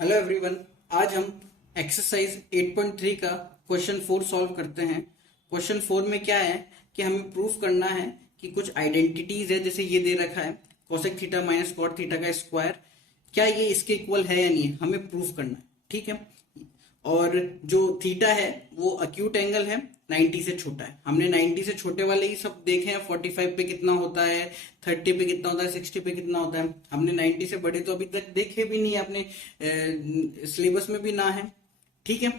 Hello everyone. आज हम exercise 8.3 का क्वेश्चन 4 सॉल्व करते हैं। क्वेश्चन 4 में क्या है कि हमें प्रूफ करना है कि कुछ आइडेंटिटीज है, जैसे ये दे रखा है cosec theta minus cot theta का स्क्वायर, क्या ये इसके इक्वल है या नहीं है, हमें प्रूफ करना है। ठीक है। और जो थीटा है वो अक्यूट एंगल है, 90 से छोटा है। हमने 90 से छोटे वाले ही सब देखे हैं, 45 पे कितना होता है, 30 पे कितना होता है, 60 पे कितना होता है। हमने 90 से बड़े तो अभी तक देखे भी नहीं, अपने सिलेबस में भी ना है। ठीक है।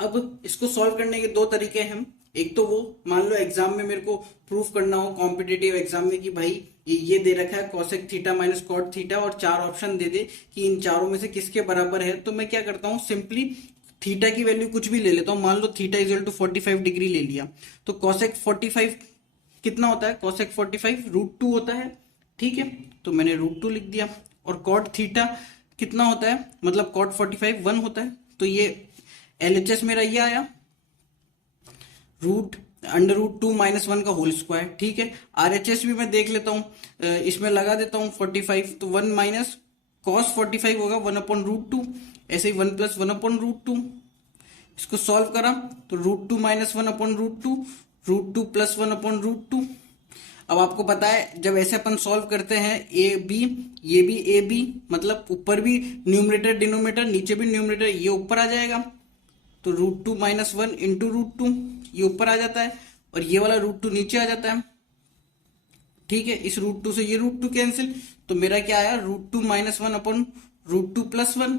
अब इसको सॉल्व करने के दो तरीके हैं। एक तो वो मान लो एग्जाम में मेरे को प्रूफ करना हो कॉम्पिटिटिव एग्जाम में कि भाई ये दे रखा है cosec theta minus cot theta और चार ऑप्शन दे दे कि इन चारों में से किसके बराबर है, तो मैं क्या करता हूं, सिंपली थीटा की वैल्यू कुछ भी ले लेता हूं। मान लो थीटा इक्वल टू 45 डिग्री ले लिया, तो कोसेक 45 कितना होता है, कोसेक 45 √2 होता है। ठीक है, तो मैंने √2 लिख दिया। और कॉट थीटा कितना होता है, मतलब कॉट 45 1 होता है, तो ये एलएचएस मेरा ये आया √√2 माइनस 1 का होल स्क्वायर। ठीक है, आरएचएस भी मैं देख लेता हूं, इसमें लगा देता हूं 45, तो 1 माइनस कॉस 45 होगा 1/√2, ऐसे ही 1 प्लस 1/√2। इसको सॉल्व करा तो √2 माइनस 1/√2, √2 प्लस 1/√2। अब आपको पता है जब ऐसे अपन सॉल्व करते हैं ए बी, ये भी ए बी, मतलब ऊपर भी न्यूमरेटर डिनोमिनेटर, नीचे भी न्यूमरेटर, ये ऊपर आ जाएगा, तो √2 माइनस 1 इंटू √2 ये ऊपर आ जाता है और ये वाला √2 नीचे आ जाता है। ठीक है, इस √2 से ये √2 कैंसिल, तो मेरा क्या आया √2 माइनस 1/√2 प्लस 1।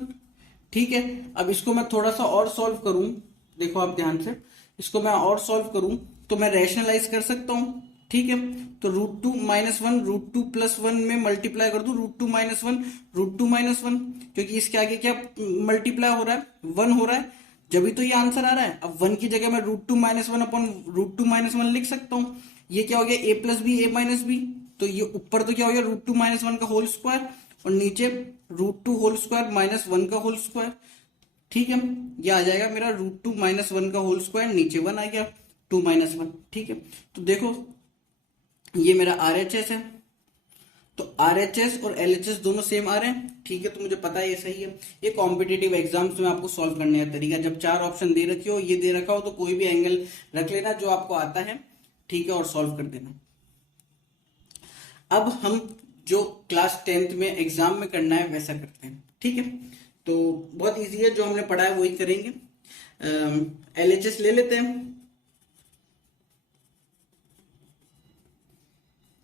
ठीक है, अब इसको मैं थोड़ा सा और सॉल्व करूं, देखो आप ध्यान से, इसको मैं और सॉल्व करूं तो मैं रैशनलाइज कर सकता हूं। ठीक है, तो √2 माइनस 1 √2 प्लस 1 में मल्टीप्लाई कर दूं, √2 माइनस 1 √2 माइनस 1, क्योंकि इसके आगे क्या मल्टीप्लाई हो रहा है, 1 हो रहा है, जब भी तो ये आंसर आ रहा है। अब 1 की जगह मैं √2 माइनस 1 अपन √2 माइनस 1 लिख सकता हूं। ये क्या हो गया, a plus B A minus B, तो ये ऊपर तो क्या हो गया √2 माइनस 1 का होल स्क्वायर और नीचे √2 होल स्क्वायर माइनस 1 का होल स्क्वायर। ठीक है, ये आ जाएगा मेरा √2 माइनस 1 का होल स्क्वायर, नीचे 1 आ गया 2 माइनस 1। ठीक है, तो देखो ये मेरा आरएचएस है, तो आरएचएस और एलएचएस दोनों सेम आ रहे हैं। ठीक है, तो मुझे पता है ये सही है। ये कॉम्पिटिटिव एग्जाम्स में आपको सॉल्व करने का तरीका, जब चार ऑप्शन दे रखे हो, ये दे रखा हो, तो कोई भी एंगल रख लेना जो आपको आता है। ठीक है, और सॉल्व कर देना। अब हम जो क्लास 10th में एग्जाम में करना है वैसा करते हैं। ठीक है, तो बहुत इजी है, जो हमने पढ़ा है वही करेंगे। एलएचएस ले लेते हैं।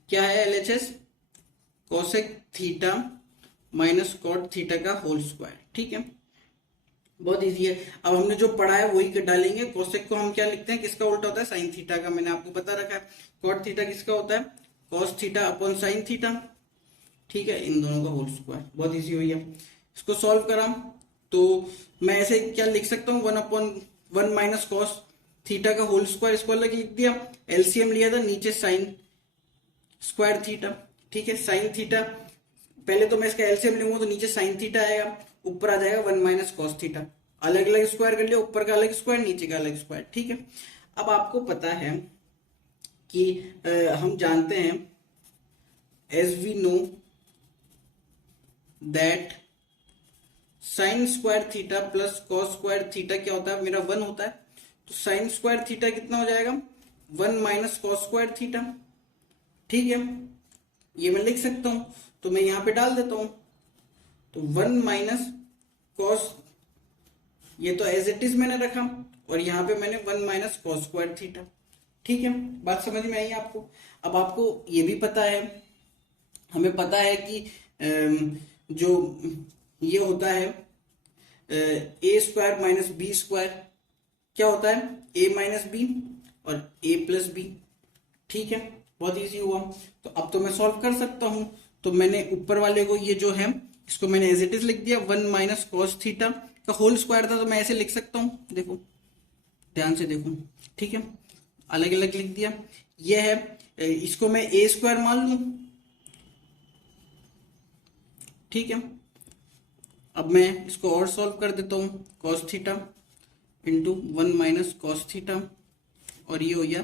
क्या है LHS, cosec theta minus cot theta का होल स्क्वायर। ठीक है, बहुत इजी है। अब हमने जो पढ़ा है वही डालेंगे। कोसेक को हम क्या लिखते हैं, किसका उल्टा होता है, साइन थीटा का, मैंने आपको बता रखा है। कॉट थीटा किसका होता है, cos theta upon sine theta. ठीक है, इन दोनों का होल स्क्वायर, बहुत इजी हुई है। इसको सॉल्व करा तो मैं ऐसे क्या लिख सकता हूँ, 1/1 माइनस कॉस थीटा का होल स्क्वायर, इसको अलग लिख दिया, एलसीएम लिया था, नीचे साइन स्क्वायर थीटा। ठीक है, साइन थीटा, पहले तो मैं इसका एलसीएम लूंगा तो नीचे साइन थीटा आएगा, ऊपर आ जाएगा 1 माइनस कॉस थीटा। अलग अलग स्क्वायर कर लिया, ऊपर का अलग स्क्वायर, नीचे का अलग स्क्वायर। ठीक है, अब आपको पता है कि हम जानते हैं, as we know that sine square theta plus cos square theta क्या होता है, मेरा 1 होता है। तो साइन स्क्वायर थीटा कितना हो जाएगा, 1 माइनस कॉस स्क्वायर थीटा। ठीक है, ये मैं लिख सकता हूं, तो मैं यहां पे डाल देता हूं, तो 1 माइनस कॉस, ये तो एज इट इज मैंने रखा, और यहां पे मैंने 1 माइनस कॉस स्क्वायर थीटा। ठीक है, बात समझ में आई आपको। अब आपको ये भी पता है, हमें पता है कि जो ये होता है A square minus b square क्या होता है, ए माइनस बी और ए प्लस बी। ठीक है, बहुत इजी हुआ। तो अब तो मैं सॉल्व कर सकता हूं, तो मैंने ऊपर वाले को, ये जो है इसको मैंने एज इट इज लिख दिया, 1 माइनस कॉस थीटा का होल स्क्वायर था, तो मैं ऐसे लिख सकता हूं, देखो ध्यान से देखो। ठीक है, अलग अलग लिख दिया। ये है, इसको मैं ए स्क्वायर मान लू। ठीक है, अब मैं इसको और सॉल्व कर देता हूं, cos theta into 1 minus cos theta, और ये हो गया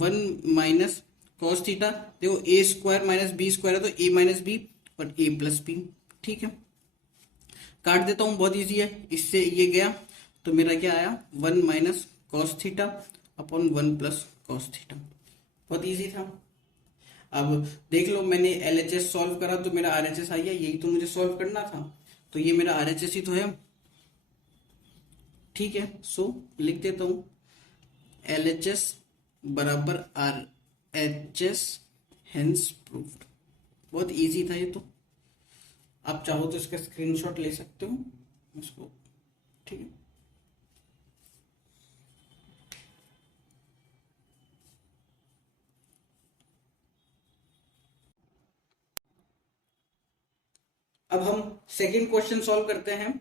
1 माइनस कॉस थीटा। देखो ए स्क्वायर माइनस बी स्क्वायर है, तो ए माइनस बी और ए प्लस बी। ठीक है, काट देता हूं, बहुत इजी है। इससे ये गया तो मेरा क्या आया, 1 minus cos theta upon 1 plus cos theta. बहुत इजी था। अब देख लो, मैंने एलएचएस सॉल्व करा तो मेरा आरएचएस आ गया, यही तो मुझे सॉल्व करना था, तो ये मेरा आरएचएस ही तो है। ठीक है, सो लिख देता हूं एलएचएस बराबर आरएचएस, हेंस प्रूव्ड। बहुत इजी था ये तो। आप चाहो तो इसका स्क्रीनशॉट ले सकते हो इसको। ठीक है, अब हम सेकंड क्वेश्चन सॉल्व करते हैं।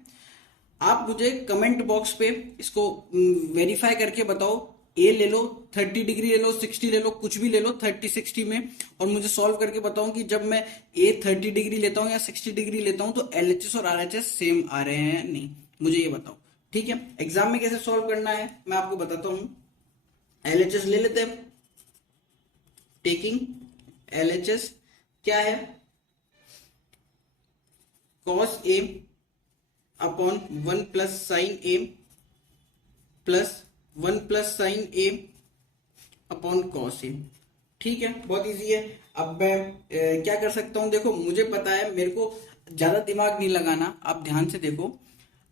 आप मुझे कमेंट बॉक्स पे इसको वेरीफाई करके बताओ, ए ले लो, 30 डिग्री ले लो, 60 ले लो, कुछ भी ले लो 30 60 में, और मुझे सॉल्व करके बताओ कि जब मैं ए 30 डिग्री लेता हूं या 60 डिग्री लेता हूं तो एलएचएस और आरएचएस सेम आ रहे हैं नहीं, मुझे ये बताओ। ठीक है, एग्जाम में कैसे सॉल्व करना है मैं आपको बताता हूं। एलएचएस ले लेते हैं, टेकिंग एलएचएस क्या है, cos a upon 1 plus sine a plus 1 plus sine A upon cos a. ठीक है, बहुत इजी है। अब मैं क्या कर सकता हूं, देखो मुझे पता है, मेरे को ज्यादा दिमाग नहीं लगाना, आप ध्यान से देखो।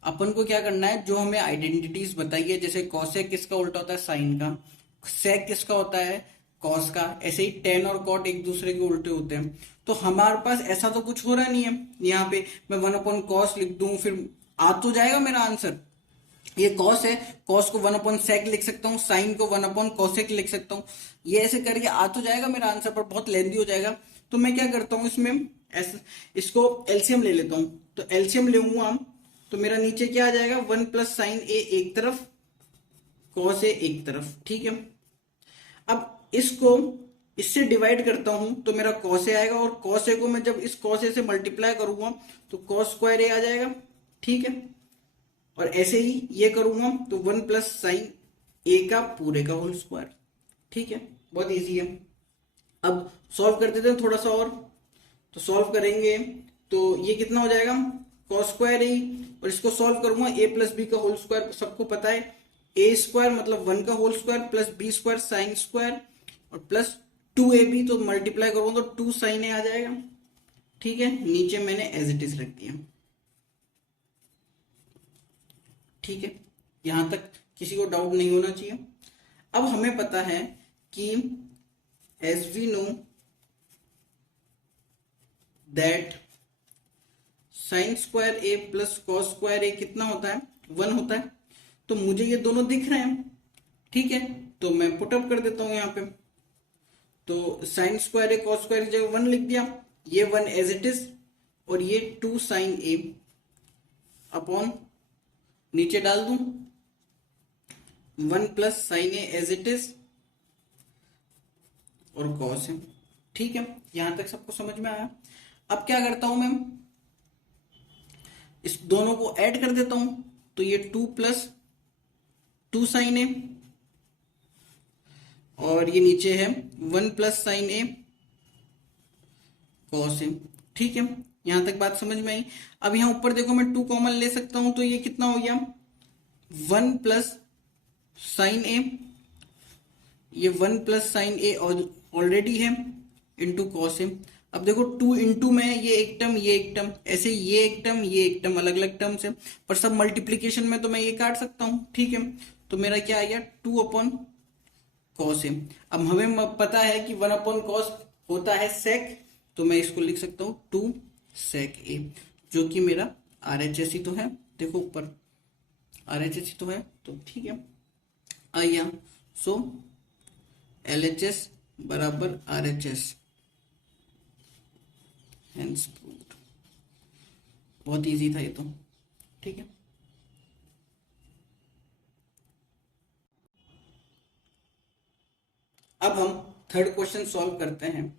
अपन को क्या करना है, जो हमें आइडेंटिटीज बताइए, जैसे कॉसेक किसका उल्टा होता है, साइन का, सेक किसका होता है, कॉस का, ऐसे ही टेन और कॉट एक दूसरे के उल्टे होते हैं। तो हमारे पास ऐसा तो कुछ हो रहा नहीं है, यहाँ पे मैं 1 अपॉन कॉस लिख दूं, फिर आ तो जाएगा मेरा आंसर। ये कॉस है, कॉस को 1 अपॉन सेक लिख सकता हूँ, साइन को 1 अपॉन कॉसेक लिख सकता हूँ, ये ऐसे करके आ तो जाएगा मेरा आंसर, पर बहुत लेंदी हो जाएगा। तो मैं क्या करता हूँ, इसमें ऐसे इसको एलसीएम ले लेता हूँ। तो एलसीएम लेंगे हम, तो मेरा नीचे क्या आ जाएगा, 1 प्लस साइन ए एक तरफ, कॉस ए एक तरफ। ठीक है, अब इसको इससे डिवाइड करता हूं तो मेरा कॉस ए आएगा, और कॉस ए को मैं जब इस कॉस ए से मल्टीप्लाई करूंगा तो कॉस स्क्वायर ए आ जाएगा। ठीक है, और ऐसे ही ये करूंगा तो 1 प्लस साइन ए का पूरे का होल स्क्वायर। ठीक है, बहुत इजी है। अब सॉल्व कर देते हैं थोड़ा सा और, तो सॉल्व करेंगे तो ये कितना हो जाएगा, कॉस स्क्वायर ए, और इसको सॉल्व करूंगा ए प्लस बी का होल स्क्वायर, सबको पता है ए स्क्वायर मतलब 1 का whole square plus B square sine square और प्लस 2ab, तो मल्टीप्लाई करूंगा तो 2 साइन ए आ जाएगा। ठीक है, नीचे मैंने एज इट इज रख दिया। ठीक है, यहां तक किसी को डाउट नहीं होना चाहिए। अब हमें पता है कि as we know that sine square a plus cos square a कितना होता है, 1 होता है। तो मुझे ये दोनों दिख रहे हैं। ठीक है, तो मैं पुटअप कर देता हूं यहां पे, तो साइन स्क्वायर ए कॉस स्क्वायर की जगह 1 लिख दिया, ये 1 एज इट इज, और ये 2 साइन ए अपॉन नीचे डाल दूं 1 plus sine A as it is और कॉस है। ठीक है, यहां तक सबको समझ में आया। अब क्या करता हूं मैं, इस दोनों को ऐड कर देता हूं, तो ये 2 प्लस 2 साइन ए, और ये नीचे है 1 plus sine A cos a. ठीक है, यहां तक बात समझ में आई। अब यहां ऊपर देखो, मैं 2 कॉमन ले सकता हूं, तो ये कितना हो गया, 1 प्लस साइन ए, ये 1 प्लस साइन ए ऑलरेडी है इंटू कॉस ए। अब देखो 2 इंटू में ये एक टर्म ये एक टर्म, ऐसे ये एक टर्म ये एक टर्म, अलग अलग टर्म्स है, पर सब मल्टीप्लीकेशन में तो मैं ये काट सकता हूं। ठीक है, तो मेरा क्या आ गया, 2 अपॉन कॉस ए। अब हमें पता है कि 1 अपॉन कॉस होता है सेक, तो मैं इसको लिख सकता हूं 2 सेक ए, जो कि मेरा आरएचएस ही तो है। देखो ऊपर आरएचएस ही तो है, तो ठीक है आइया। सो एलएचएस बराबर आरएचएस, हेंस प्रूव्ड। बहुत इजी था ये तो। ठीक है, अब हम थर्ड क्वेश्चन सॉल्व करते हैं।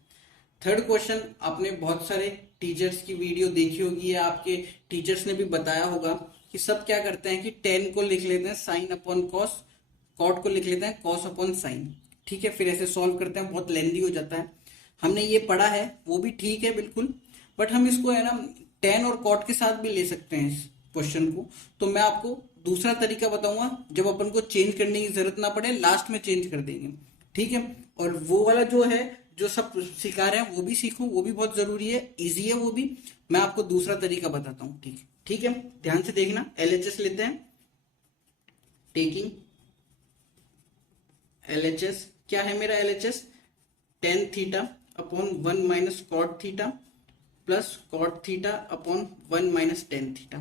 थर्ड क्वेश्चन आपने बहुत सारे टीचर्स की वीडियो देखी होगी या आपके टीचर्स ने भी बताया होगा कि सब क्या करते हैं कि टेन को लिख लेते हैं साइन अपॉन कॉस, कॉट को लिख लेते हैं कॉस अपॉन साइन। ठीक है, फिर ऐसे सॉल्व करते हैं, बहुत लेंदी हो जाता है। हमने ये पढ़ा है, वो भी ठीक है बिल्कुल, बट हम इसको है ना टेन और कॉट के साथ भी ले सकते हैं, क्वेश्चन को, तो मैं आपको दूसरा तरीका बताऊंगा जब अपन को चेंज करने की जरूरत ना पड़े, लास्ट में चेंज कर देंगे, ठीक है। और वो वाला जो है, जो सब सिखा रहे हैं वो भी सीखो, वो भी बहुत जरूरी है, इजी है वो भी। मैं आपको दूसरा तरीका बताता हूँ, ठीक है, ठीक है, ध्यान से देखना। एलएचएस लेते हैं, टेकिंग एलएचएस, क्या है मेरा LHS, tan theta upon 1 minus cot theta plus cot theta upon 1 minus tan theta.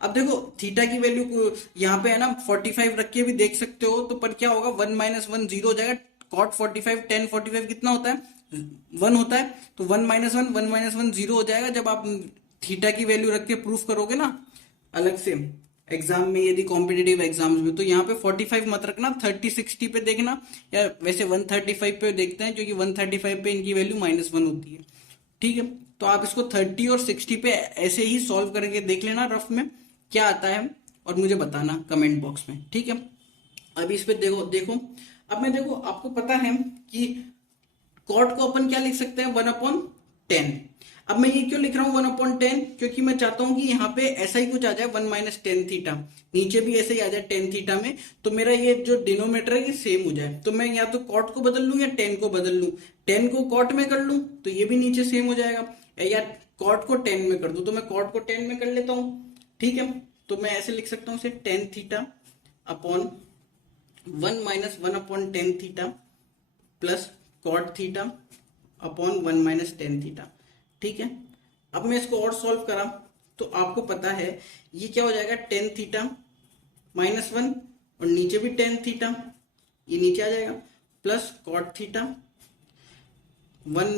अब देखो थीटा की वैल्यू को यहाँ पे है ना 45 रख के भी देख सकते हो, तो पर क्या होगा, 1 माइनस 1 जीरो हो जाएगा। कॉट 45 टेन 45 कितना होता है, 1 होता है, तो 1 माइनस 1 1 माइनस 1 जीरो हो जाएगा। जब आप थीटा की वैल्यू रख के प्रूफ करोगे ना अलग से एग्जाम में, यदि कॉम्पिटेटिव एग्जाम्स में, तो यहाँ पे 45 मत रखना, 30 60 पे देखना, या वैसे 135 पे देखते हैं, क्योंकि 135 पे इनकी वैल्यू -1 होती है, ठीक है। तो आप इसको 30 और 60 पे ऐसे ही सॉल्व करके देख लेना रफ में क्या आता है, और मुझे बताना कमेंट बॉक्स में, ठीक है। अभी इस पे देखो देखो, अब मैं देखो आपको पता है कि कॉट को अपन क्या लिख सकते हैं, 1/10। अब मैं ये क्यों लिख रहा हूँ 1/10, क्योंकि मैं चाहता हूं कि यहाँ पे ऐसा ही कुछ आ जाए 1 माइनस टेन थीटा, नीचे भी ऐसे ही आ जाए टेन थीटा में, तो मेरा ये जो डिनोमीटर है ये सेम हो जाए। तो मैं या तो कॉट को बदल लूं या टेन को बदल लूं, टेन को कॉट में कर लूं तो ये भी नीचे सेम हो जाएगा, या कॉट को टेन में कर दूं तो मैं कॉट को टेन में कर लेता हूँ, ठीक है। तो मैं ऐसे लिख सकता हूँ इसे tan theta upon 1 minus 1/10 theta plus cot theta upon 1 minus tan theta, ठीक है। अब मैं इसको और सॉल्व करा तो आपको पता है ये क्या हो जाएगा, टेन थीटा -1 और नीचे भी टेन थीटा, ये नीचे आ जाएगा, plus cot theta 1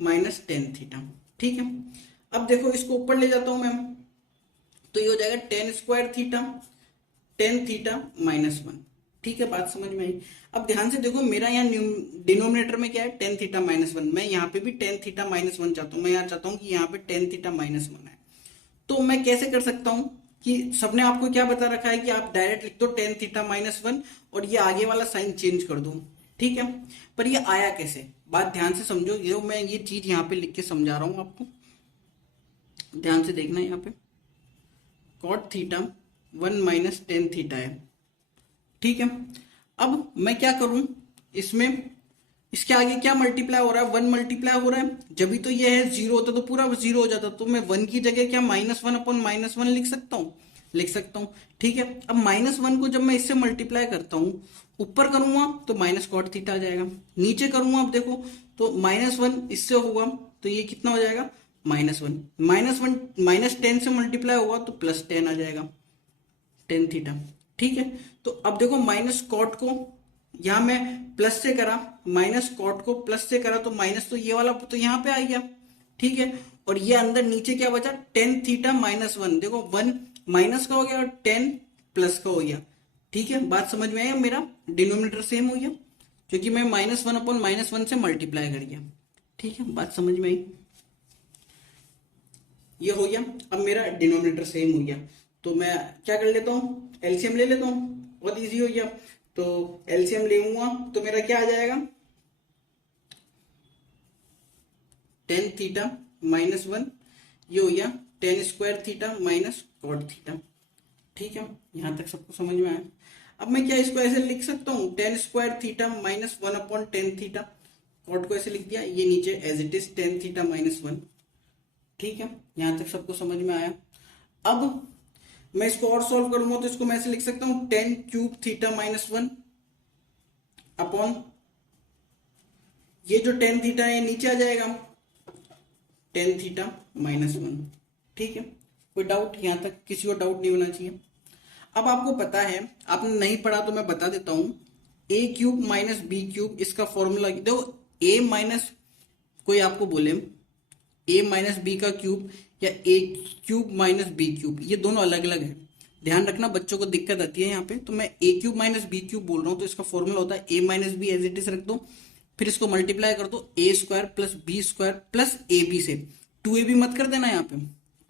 minus tan theta, ठीक है। अब देखो इसको ऊपर ले जाता हूं मैं, तो ये हो जाएगा ten square theta tan theta -1, ठीक है, बात समझ में आई। अब ध्यान से देखो मेरा यहाँ डिनोमिनेटर में क्या है, टेन थीटा -1, मैं यहाँ पे भी टेन थीटा -1 चाहता हूँ, मैं यहाँ चाहता हूँ कि यहाँ पे टेन थीटा -1 है। तो मैं कैसे कर सकता हूँ कि सबने आपको क्या बता रखा है कि आप डायरेक्ट लिख दो टेन थीटा -1 और ये आगे वाला साइन चेंज कर दो, ठीक है। पर ये आया कैसे, बात ध्यान से समझो, ये मैं ये चीज यहाँ पे लिख के समझा रहा हूँ आपको, ध्यान से देखना। यहाँ पे cot theta 1 minus tan theta है, ठीक है। अब मैं क्या करूं, इसमें इसके आगे क्या मल्टीप्लाई हो रहा है, 1 मल्टीप्लाई हो रहा है, जब भी तो ये है जीरो होता तो पूरा जीरो हो जाता, तो मैं 1 की जगह क्या -1 अपॉन -1 लिख सकता हूँ, लिख सकता हूँ, ठीक है। अब -1 को जब मैं इससे मल्टीप्लाई करता हूँ, ऊपर करूंगा तो माइनस कॉट थीटा आ जाएगा, नीचे करूंगा अब देखो तो -1 इससे होगा तो ये कितना हो जाएगा, -1 माइनस टेन से मल्टीप्लाई होगा तो +10 आ जाएगा, टेन थीटा, ठीक है। तो अब देखो माइनस कॉट को यहां मैं प्लस से करा, माइनस कॉट को प्लस से करा तो माइनस तो ये वाला तो यहां पे आ गया, ठीक है। और ये अंदर नीचे क्या बचा, टेन थीटा -1, देखो 1 माइनस का हो गया और 10 प्लस का हो गया, ठीक है। बात समझ में आया, मेरा डिनोमिनेटर सेम हो गया क्योंकि मैं -1 अपॉन -1 से मल्टीप्लाई कर गया, ठीक है, बात समझ में आई, ये हो गया। अब मेरा डिनोमिनेटर सेम हो गया, तो मैं क्या कर लेता हूँ, एलसीएम ले लेता हूँ, बहुत इजी हो गया। तो एलसीएम लेऊंगा तो मेरा क्या आ जाएगा, टेन थीटा -1, ये हो गया tan square theta minus cot theta, ठीक है। यहां तक सबको समझ में आया। अब मैं क्या इसको ऐसे लिख सकता हूँ, tan square theta -1/10 theta, cot को ऐसे लिख दिया, ये नीचे as it is tan theta -1, ठीक है। यहां तक सबको समझ में आया। अब मैं इसको और सॉल्व करूंगा तो इसको मैं ऐसे लिख सकता हूं, टेन क्यूब थीटा -1 अपॉन ये जो टेन थीटा है नीचे आ जाएगा, टेन थीटा -1, ठीक है। कोई डाउट, यहां तक किसी को डाउट नहीं होना चाहिए। अब आपको पता है, आपने नहीं पढ़ा तो मैं बता देता हूं, a cube minus B cube, इसका फॉर्मूला देखो, a माइनस कोई आपको बोले a माइनस बी का क्यूब या a cube minus B cube, ये दोनों अलग अलग है, ध्यान रखना, बच्चों को दिक्कत आती है यहाँ पे। तो मैं a cube minus B cube बोल रहा हूँ, तो इसका फॉर्मूला होता है a minus B as it is रख दो, फिर इसको मल्टीप्लाई कर दो a square plus B square plus A B से, 2ab मत कर देना यहाँ पे,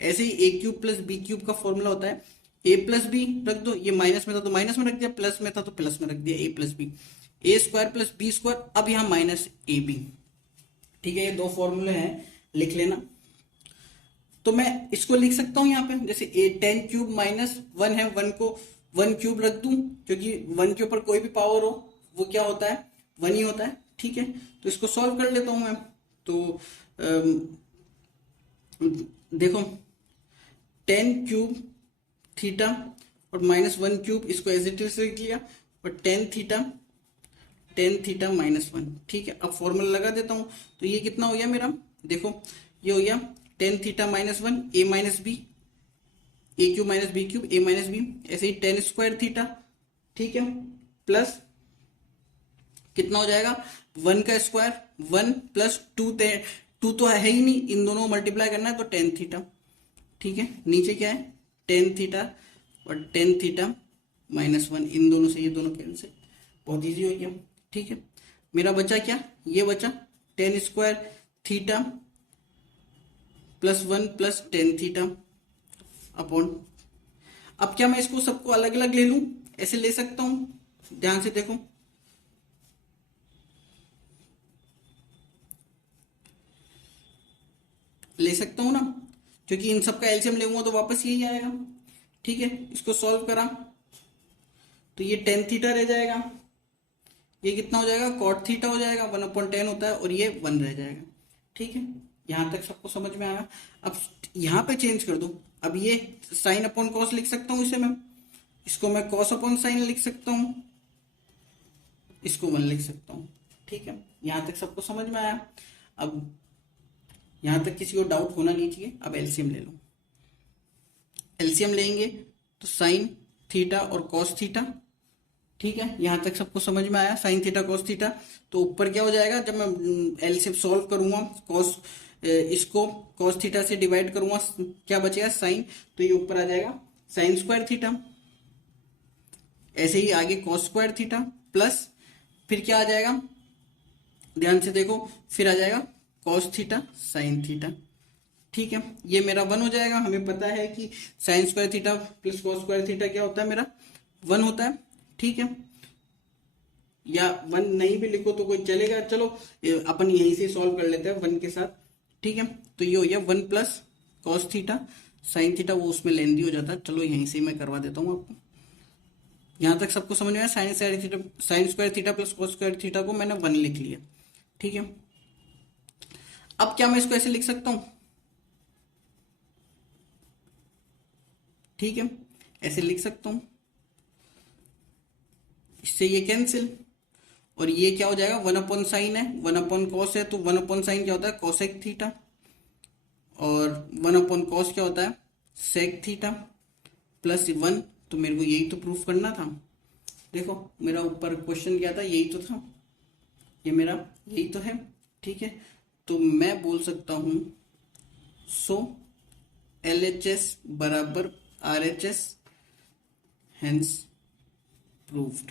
ऐसे ही a cube plus B cube का फॉर्मूला होता है a प्लस बी रख दो, ये माइनस में था तो माइनस में रख दिया, प्लस में था तो प्लस में रख दिया, a plus B, A square plus B square, अब यहाँ माइनस ए बी, ठीक है। ये दो फॉर्मूले हैं, लिख लेना। तो मैं इसको लिख सकता हूँ यहाँ पे, जैसे ए 10 क्यूब माइनस 1 है, 1 को 1 क्यूब रख दूं, क्योंकि 1 के ऊपर कोई भी पावर हो वो क्या होता है, 1 ही होता है। ठीक है, तो इसको सॉल्व कर लेता हूँ मैं। तो देखो 10 क्यूब थीटा और माइनस 1 क्यूब, इसको एज इट इज लिख लिया, और टेन थीटा माइनस 1। ठीक है, अब फॉर्मूला लगा देता हूं। तो ये कितना हो गया मेरा, देखो ये हो गया टेन थीटा माइनस 1 ए माइनस बी, ए क्यूब माइनस बी क्यूब, ए माइनस बी, ऐसे ही टेन स्क्वायर थीटा। ठीक है, प्लस कितना हो जाएगा 1 का स्क्वायर, 1 प्लस 2, 2 तो है ही नहीं, इन दोनों को मल्टीप्लाई करना है तो टेन थीटा। ठीक है, नीचे क्या है टेन थीटा और टेन थीटा माइनस 1, इन दोनों से ये दोनों कैंसिल, बहुत इजी हो गया। ठीक है, मेरा बचा क्या, ये बचा ten square theta plus 1 plus ten theta upon, अब क्या मैं इसको सबको अलग अलग ले लूं, ऐसे ले सकता हूं, ध्यान से देखो, ले सकता हूं ना, क्योंकि इन सब का एलसीएम लेऊंगा तो वापस यही आएगा। ठीक है, इसको सॉल्व करा तो ये टेन थीटा रह जाएगा, ये कितना हो जाएगा कॉट थीटा हो जाएगा, 1/10 होता है, और ये 1 रह जाएगा। ठीक है, यहां तक सबको समझ में आया। अब यहां पे चेंज कर दो, अब ये साइन अपॉन कॉस लिख सकता हूं इसे मैं, इसको मैं कॉस अपॉन साइन लिख सकता हूं, इसको 1 लिख सकता हूं। ठीक है, यहां तक सबको समझ में आया। अब यहां तक किसी को डाउट होना नहीं चाहिए। अब एलसीएम ले लो, एलसीएम लेंगे तो साइन थीटा और कॉस थीटा। ठीक है, यहां तक सबको समझ में आया, साइन थीटा कॉस थीटा। तो ऊपर क्या हो जाएगा, जब मैं एलसीएम सॉल्व करूंगा, कॉस इसको कॉस थीटा से डिवाइड करूंगा, क्या बचेगा साइन, तो ये ऊपर आ जाएगा साइन स्क्वायर थीटा, ऐसे ही आगे कॉस स्क्वायर थीटा, प्लस फिर क्या आ जाएगा, ध्यान से देखो, फिर आ जाएगा कॉस थीटा साइन थीटा। ठीक है, ये मेरा 1 हो जाएगा। हमें पता है कि sine square theta plus cos square theta क्या होता है, मेरा 1 होता है। ठीक है, या 1 नहीं भी लिखो तो कोई चलेगा, चलो अपन यहीं से सॉल्व कर लेते हैं 1 के साथ। ठीक है, तो ये हो गया 1 plus cos theta sine theta, वो उसमें लेंदी हो जाता है, चलो यहीं से मैं करवा देता हूँ आपको। यहां तक सबको समझ में आया, sign square theta plus cos square theta को मैंने 1 लिख लिया। ठीक है, अब क्या मैं इसको ऐसे लिख सकता हूं, ठीक है, ऐसे लिख सकता हूं, इससे ये कैंसिल, और ये क्या हो जाएगा 1 साइन है, 1 कॉस है, तो 1 साइन क्या होता है कॉसेक थीटा, और 1 कॉस क्या होता है सेक थीटा, प्लस 1, तो मेरे को यही तो प्रूफ करना था। देखो मेरा ऊपर क्वेश्चन क्या था, यही तो था, ये मेरा यही तो है। ठीक है, तो मैं बोल सकता हूं सो LHS बराबर RHS, हेंस प्रूव्ड।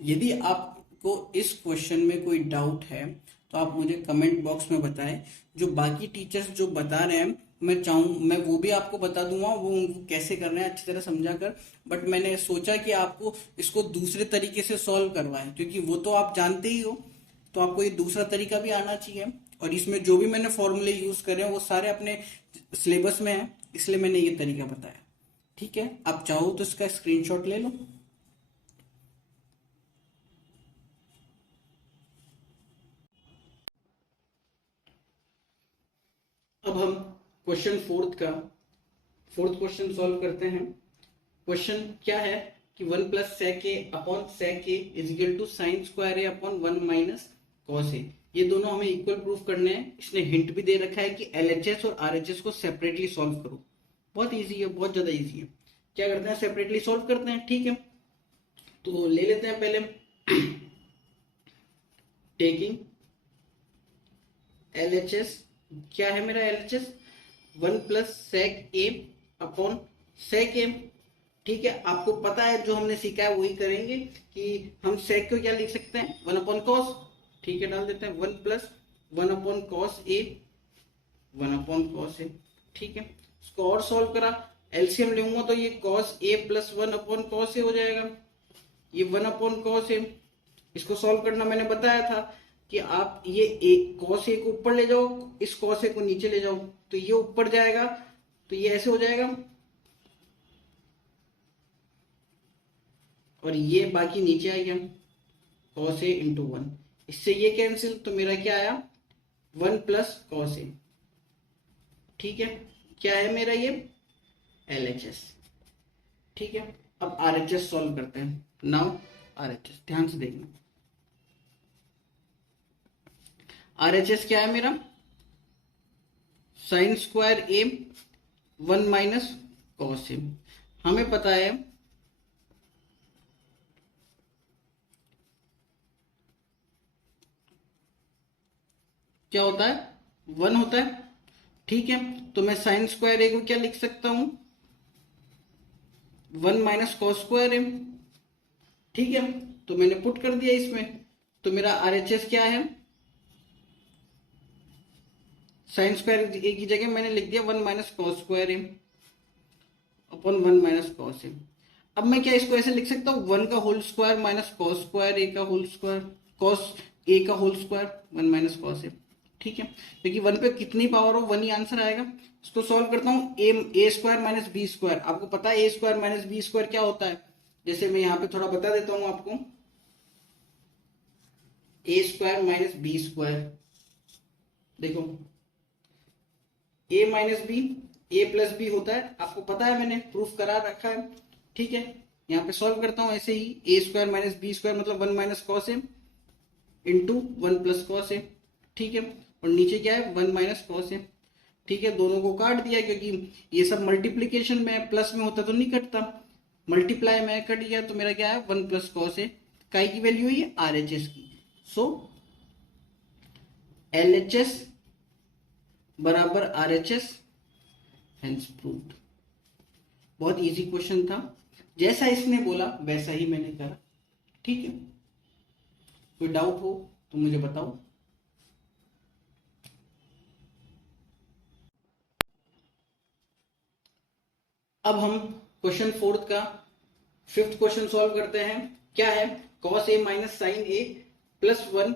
यदि आपको इस क्वेश्चन में कोई डाउट है तो आप मुझे कमेंट बॉक्स में बताएं। जो बाकी टीचर्स जो बता रहे हैं, मैं वो भी आपको बता दूंगा, वो उनको कैसे करना है अच्छी तरह समझा कर, बट मैंने सोचा कि आपको इसको दूसरे तरीके से सॉल्व करवाएं, क्योंकि वो तो आप जानते ही हो, तो आपको ये दूसरा तरीका भी आना चाहिए। और इसमें जो भी मैंने फॉर्मूले यूज करे हैं वो सारे अपने सिलेबस में है, इसलिए मैंने ये तरीका बताया। ठीक है, आप चाहो तो इसका स्क्रीनशॉट ले लो। अब हम क्वेश्चन फोर्थ क्वेश्चन सॉल्व करते हैं। क्वेश्चन क्या है कि 1 plus sec a upon sec a is equal to sine square a upon 1 minus cos a. ये दोनों हमें इक्वल प्रूफ करने हैं। इसने हिंट भी दे रखा है कि LHS और RHS को सेपरेटली सॉल्व करो। बहुत इजी है, बहुत ज्यादा इजी है। क्या करते हैं, सेपरेटली सॉल्व करते हैं। ठीक है, तो ले लेते हैं पहले टेकिंग LHS, क्या है मेरा LHS 1 plus sec a upon sec a. ठीक है, आपको पता है जो हमने सीखा है वही करेंगे कि हम सेक को क्या लिख सकते हैं 1 अपॉन कॉस। ठीक है, डाल देते हैं 1 plus 1 upon cos a, 1 upon cos a. ठीक है, इसको और सॉल्व करा, एलसीएम लूंगा तो ये cos a plus 1 upon cos ए हो जाएगा, ये 1 अपॉन कॉस ए। इसको सॉल्व करना मैंने बताया था, कि आप ये एक कॉस ए को ऊपर ले जाओ, इस कॉस ए को नीचे ले जाओ, तो ये ऊपर जाएगा, तो ये ऐसे हो जाएगा, और ये बाकी नीचे आ गया कॉस ए इंटू वन। इससे ये कैंसिल, तो मेरा क्या आया, वन प्लस कॉस ए। ठीक है, क्या है मेरा ये LHS। ठीक है, अब RHS सॉल्व करते हैं। नाउ RHS ध्यान से देखना, RHS क्या है मेरा, साइन स्क्वायर ए वन माइनस कॉस ए। हमें पता है क्या होता है, वन होता है। ठीक है, तो मैं साइन स्क्वायर ए को क्या लिख सकता हूं, one minus cos square A. ठीक है, तो मैंने पुट कर दिया इसमें, तो मेरा RHS क्या है, साइन स्क्वायर ए की जगह मैंने लिख दिया one minus cos square a upon one minus cos ए। अब मैं क्या इसको ऐसे लिख सकता हूँ, वन का whole square minus cos square a का होल स्क्वायर, कॉस ए का whole square one minus cos a. ठीक है, क्योंकि वन पे कितनी पावर हो वन ही आंसर आएगा। इसको सॉल्व करता हूँ, ए स्क्वायर माइनस बी स्क्वायर, आपको पता है A square minus b square क्या होता है, जैसे मैं यहाँ पे थोड़ा बता देता हूँ आपको। ए स्क्वायर माइनस बी स्क्वायर, देखो ए minus b a plus B होता है, आपको पता है, मैंने प्रूफ करा रखा है। ठीक है, यहाँ पे सॉल्व करता हूँ ऐसे ही, ए स्क्वायर माइनस बी स्क्वायर मतलब one minus cos A into one plus cos a. ठीक है, और नीचे क्या है, वन माइनस कॉस ए। ठीक है, दोनों को काट दिया, क्योंकि ये सब मल्टीप्लीकेशन में प्लस में होता तो नहीं कटता, मल्टीप्लाई में कट गया, तो मेरा क्या है वन प्लस कॉस ए। काई की वैल्यू हुई है RHS की, सो LHS बराबर RHS, हेंस प्रूव्ड। बहुत इजी क्वेश्चन था, जैसा इसने बोला वैसा ही मैंने करा। ठीक है, कोई डाउट हो तो मुझे बताओ। अब हम क्वेश्चन फोर्थ का फिफ्थ क्वेश्चन सॉल्व करते हैं। क्या है, cos A minus sine a plus one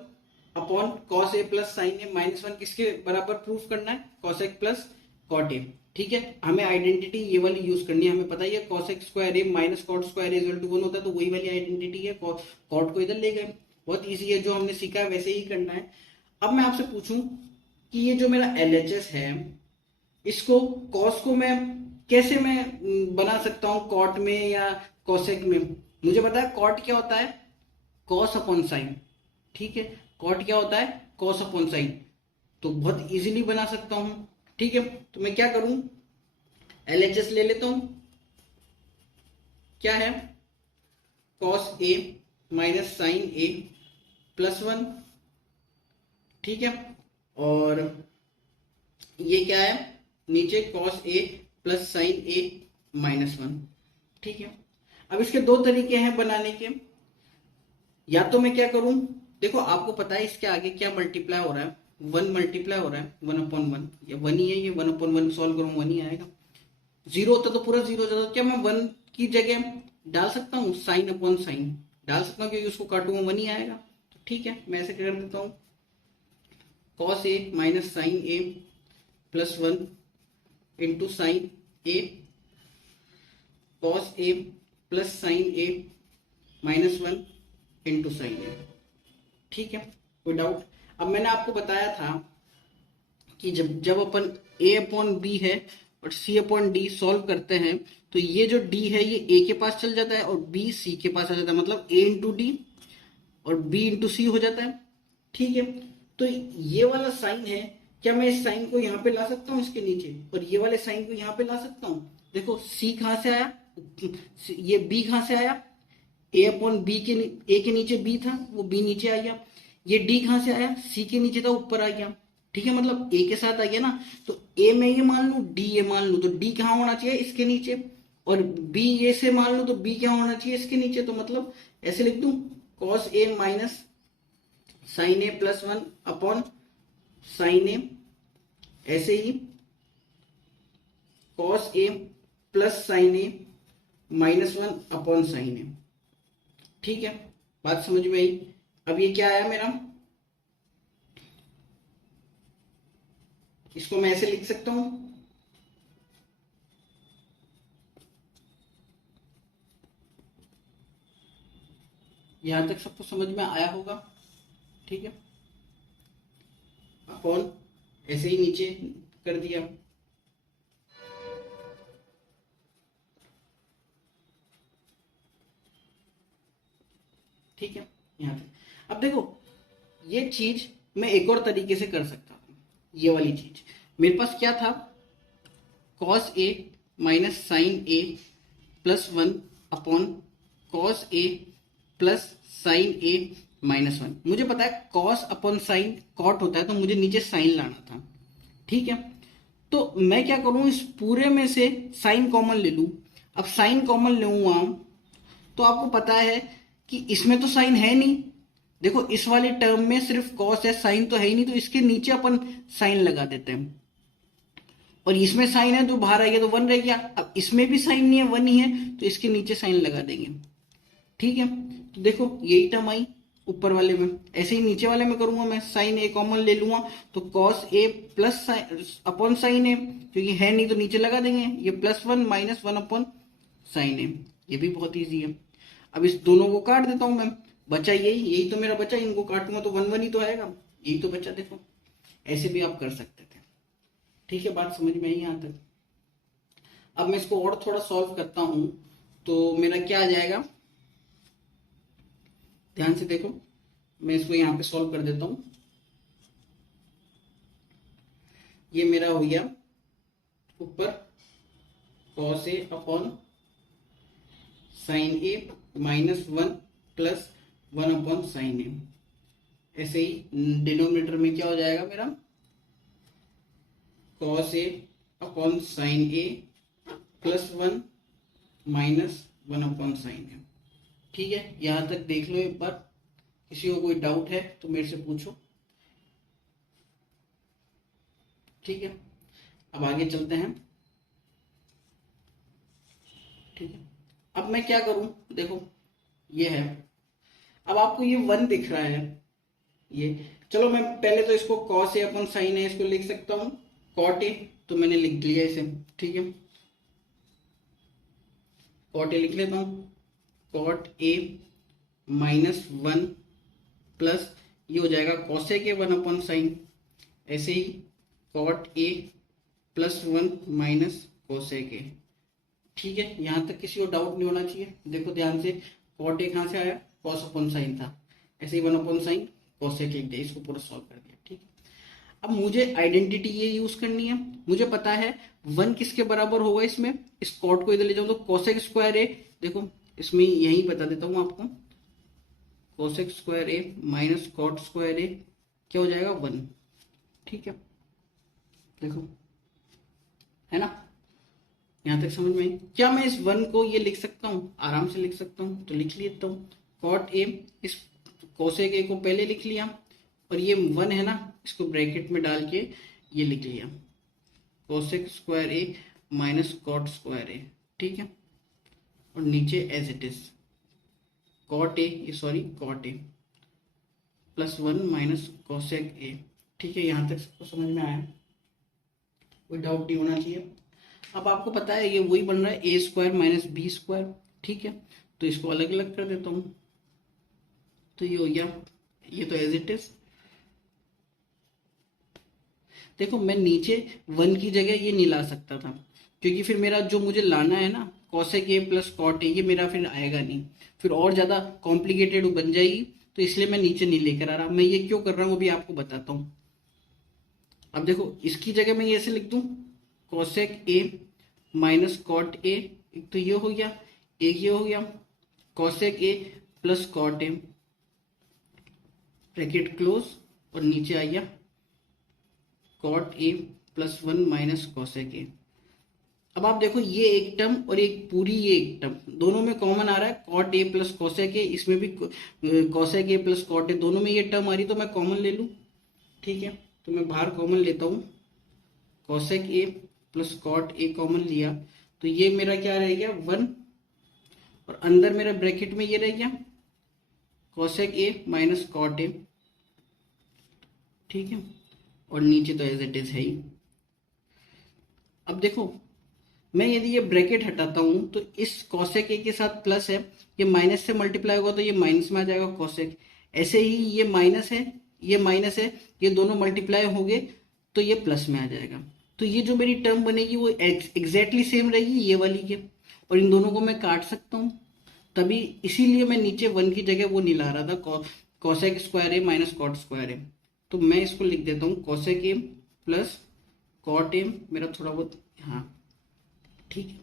upon cos a plus sine a minus one, किसके बराबर प्रूफ करना है, कॉसेक प्लस कॉट ए। ठीक है, हमें आइडेंटिटी ये वाली यूज करनी है, हमें पता ही है cosec square A minus cot square A equal to one होता है, तो वही वाली आइडेंटिटी है, कॉट को इधर ले गए। बहुत इजी है, जो हमने सीखा है वैसे ही करना है। अब मैं आपसे पूछूं कि ये जो मेरा LHS है, इसको कॉस को मैं कैसे मैं बना सकता हूं, कॉट में या कॉसेक में। मुझे पता है कॉट क्या होता है, कॉस अपॉन साइन। ठीक है, कॉट क्या होता है, कॉस अपॉन साइन, तो बहुत इजीली बना सकता हूं। ठीक है, तो मैं क्या करूं, LHS ले लेता हूं, क्या है cos A minus sine a plus one. ठीक है, और ये क्या है, नीचे cos a plus sine a minus one. ठीक है, अब इसके दो तरीके हैं बनाने के, या तो मैं क्या करूं, देखो आपको पता है इसके आगे क्या मल्टीप्लाई हो रहा है, वन मल्टीप्लाई हो रहा है वन अपॉन वन, ये वन ही है, ये वन अपॉन वन सॉल्व करूं वन ही आएगा। जीरो होता तो पूरा जीरो हो जाता, क्या मैं वन की जगह डाल सकता हूँ साइन अपॉन साइन, डाल सकता हूँ, क्योंकि उसको काटूंगा वन ही आएगा। तो ठीक है, मैं ऐसे कर देता हूँ, cos A minus sine a plus one into sine A cos a plus sine a minus one into sine a. ठीक है, कोई डाउट। अब मैंने आपको बताया था कि जब जब अपन a अपॉन बी है और c अपॉन डी सॉल्व करते हैं, तो ये जो d है ये a के पास चल जाता है और b c के पास आ जाता है, मतलब a इंटू डी और b इंटू सी हो जाता है। ठीक है, तो ये वाला साइन है, क्या मैं इस साइन को यहाँ पे ला सकता हूँ इसके नीचे, और ये वाले साइन को यहाँ पे ला सकता हूँ। देखो c कहाँ से आया, ये b कहाँ से आया, a अपॉन बी के a के नीचे b था, वो b नीचे आ गया। ये d कहाँ से आया, c के नीचे था, ऊपर आ गया। ठीक है, मतलब a के साथ आ गया ना, तो a में ये मान लू, d ये मान लू, तो d कहाँ होना चाहिए, इसके नीचे, और b ये से मान लू, तो b क्या होना चाहिए, इसके नीचे। तो मतलब ऐसे लिख दूं, cos a minus sine a plus one upon sine a, ऐसे ही cos a plus sine a minus one upon sine a. ठीक है, बात समझ में आई। अब ये क्या आया मेरा, इसको मैं ऐसे लिख सकता हूं, यहां तक सबको समझ में आया होगा, ठीक है। अपॉन ऐसे ही नीचे कर दिया, ठीक है। यहां तक अब देखो, ये चीज मैं एक और तरीके से कर सकता हूं। ये वाली चीज मेरे पास क्या था, cos A minus sine a plus one upon cos a plus sine a minus one. मुझे पता है कॉस अपॉन साइन कॉट होता है, तो मुझे नीचे साइन लाना था, ठीक है। तो मैं क्या करूं, इस पूरे में से साइन कॉमन ले लूं। अब साइन कॉमन लूंगा तो आपको पता है कि इसमें तो साइन है नहीं, देखो इस वाले टर्म में सिर्फ कॉस है, साइन तो है ही नहीं, तो इसके नीचे अपन साइन लगा देते हैं। और इसमें साइन है, जो बाहर आ गया तो वन रह गया। अब इसमें भी साइन नहीं है, वन ही है, तो इसके नीचे साइन लगा देंगे, ठीक है। तो देखो यही टर्म आई ऊपर वाले में, ऐसे ही नीचे वाले में करूंगा मैं, साइन ए कॉमन ले लूंगा, तो cos a plus upon sine a, क्योंकि है नहीं तो नीचे लगा देंगे, ये plus one minus one upon sine a, ये भी बहुत ईजी है। अब इस दोनों को काट देता हूं मैं, बचा यही, यही तो मेरा बचा, इनको काटूंगा तो वन वन ही तो आएगा, यही तो बचा। देखो ऐसे भी आप कर सकते थे, ठीक है, बात समझ में आई यहां तक। अब मैं इसको और थोड़ा सॉल्व करता हूं, तो मेरा क्या आ जाएगा, ध्यान से देखो, मैं इसको यहां पे सॉल्व कर देता हूं। ये मेरा हो गया ऊपर cos a upon sine a minus one plus one upon sine a. ऐसे ही डिनोमिनेटर में क्या हो जाएगा मेरा, cos a upon sine a plus one minus one upon sine a, ठीक है। यहां तक देख लो एक बार, किसी को कोई डाउट है तो मेरे से पूछो, ठीक है। अब आगे चलते हैं, ठीक है। अब मैं क्या करूं, देखो ये है, अब आपको ये वन दिख रहा है, ये चलो मैं पहले तो इसको कॉस ए अपन साइन है इसको लिख सकता हूं, कॉट ए, तो मैंने लिख लिया इसे, ठीक है। कॉट ए लिख लेता हूं, cot a minus one plus ये हो जाएगा cosec a one upon sine, ऐसे ही कॉट ए प्लस वन माइनस कोसेक ए, ठीक है। यहां तक किसी को डाउट नहीं होना चाहिए। देखो ध्यान से, कॉट ए कहां से आया, कॉस अपॉन साइन था, ऐसे ही one upon sine cosec a, इसको पूरा सॉल्व कर दिया, ठीक है। अब मुझे आइडेंटिटी ये यूज करनी है, मुझे पता है वन किसके बराबर होगा, इसमें इस कॉट को इधर ले जाऊं तो कोसेक स्क्वायर ए, देखो इसमें यही बता देता हूं आपको, cosec square A minus cot square a क्या हो जाएगा, वन, ठीक है। देखो है ना, यहां तक समझ में आई? क्या मैं इस वन को ये लिख सकता हूं, आराम से लिख सकता हूं, तो लिख लेता हूं, कॉट ए, इस कोसेक ए को पहले लिख लिया, और ये वन है ना, इसको ब्रैकेट में डाल के ये लिख लिया, cosec square A minus cot square A, ठीक है। और नीचे as it is cot A, sorry cot A plus one minus cosec ए, ठीक है। यहां तक सबको समझ में आया, कोई डाउट नहीं होना चाहिए। अब आपको पता है ये वही बन रहा है A square minus b square, ठीक है। तो इसको अलग अलग कर देता हूं, तो ये हो गया, ये तो एज इट इज। देखो मैं नीचे वन की जगह ये नहीं ला सकता था, क्योंकि फिर मेरा जो मुझे लाना है ना cosec A plus cot A, ये मेरा फिर आएगा नहीं, फिर और ज्यादा कॉम्प्लिकेटेड बन जाएगी, तो इसलिए मैं नीचे नहीं लेकर आ रहा। मैं ये क्यों कर रहा हूँ वो भी आपको बताता हूँ। अब देखो इसकी जगह मैं ये ऐसे लिख दूं, cosec A minus cot A, एक तो ये हो गया, एक ये हो गया, cosec A plus cot A, bracket close, और नीचे आ गया cot A plus one minus cosec A. अब आप देखो ये एक टर्म और एक पूरी ये एक टर्म, दोनों में कॉमन आ रहा है cot A plus cosec A, इसमें भी cosec A plus cot A, दोनों में ये टर्म आ रही, तो मैं कॉमन ले लूं, ठीक है। तो मैं बाहर कॉमन लेता हूं, cosec A plus cot A common लिया, तो ये मेरा क्या रह गया, वन, और अंदर मेरा ब्रैकेट में ये रह गया cosec A minus cot A, ठीक है। और नीचे तो एज इट इज है ही, अब देखो, मैं यदि ये ब्रैकेट हटाता हूं तो इस कॉसेक ए के साथ प्लस है, ये माइनस से मल्टीप्लाई होगा तो ये माइनस में आ जाएगा कॉसेक। ऐसे ही ये माइनस है, ये माइनस है, ये दोनों मल्टीप्लाई होंगे तो ये प्लस में आ जाएगा। तो ये जो मेरी टर्म बनेगी वो एग्जैक्टली सेम रहेगी ये वाली के, और इन दोनों को मैं काट सकता हूँ। तभी इसीलिए मैं नीचे वन की जगह वो नहीं ला रहा था, cosec square A minus cot square A. तो मैं इसको लिख देता हूँ cosec A plus cot A, मेरा थोड़ा बहुत, हाँ ठीक है।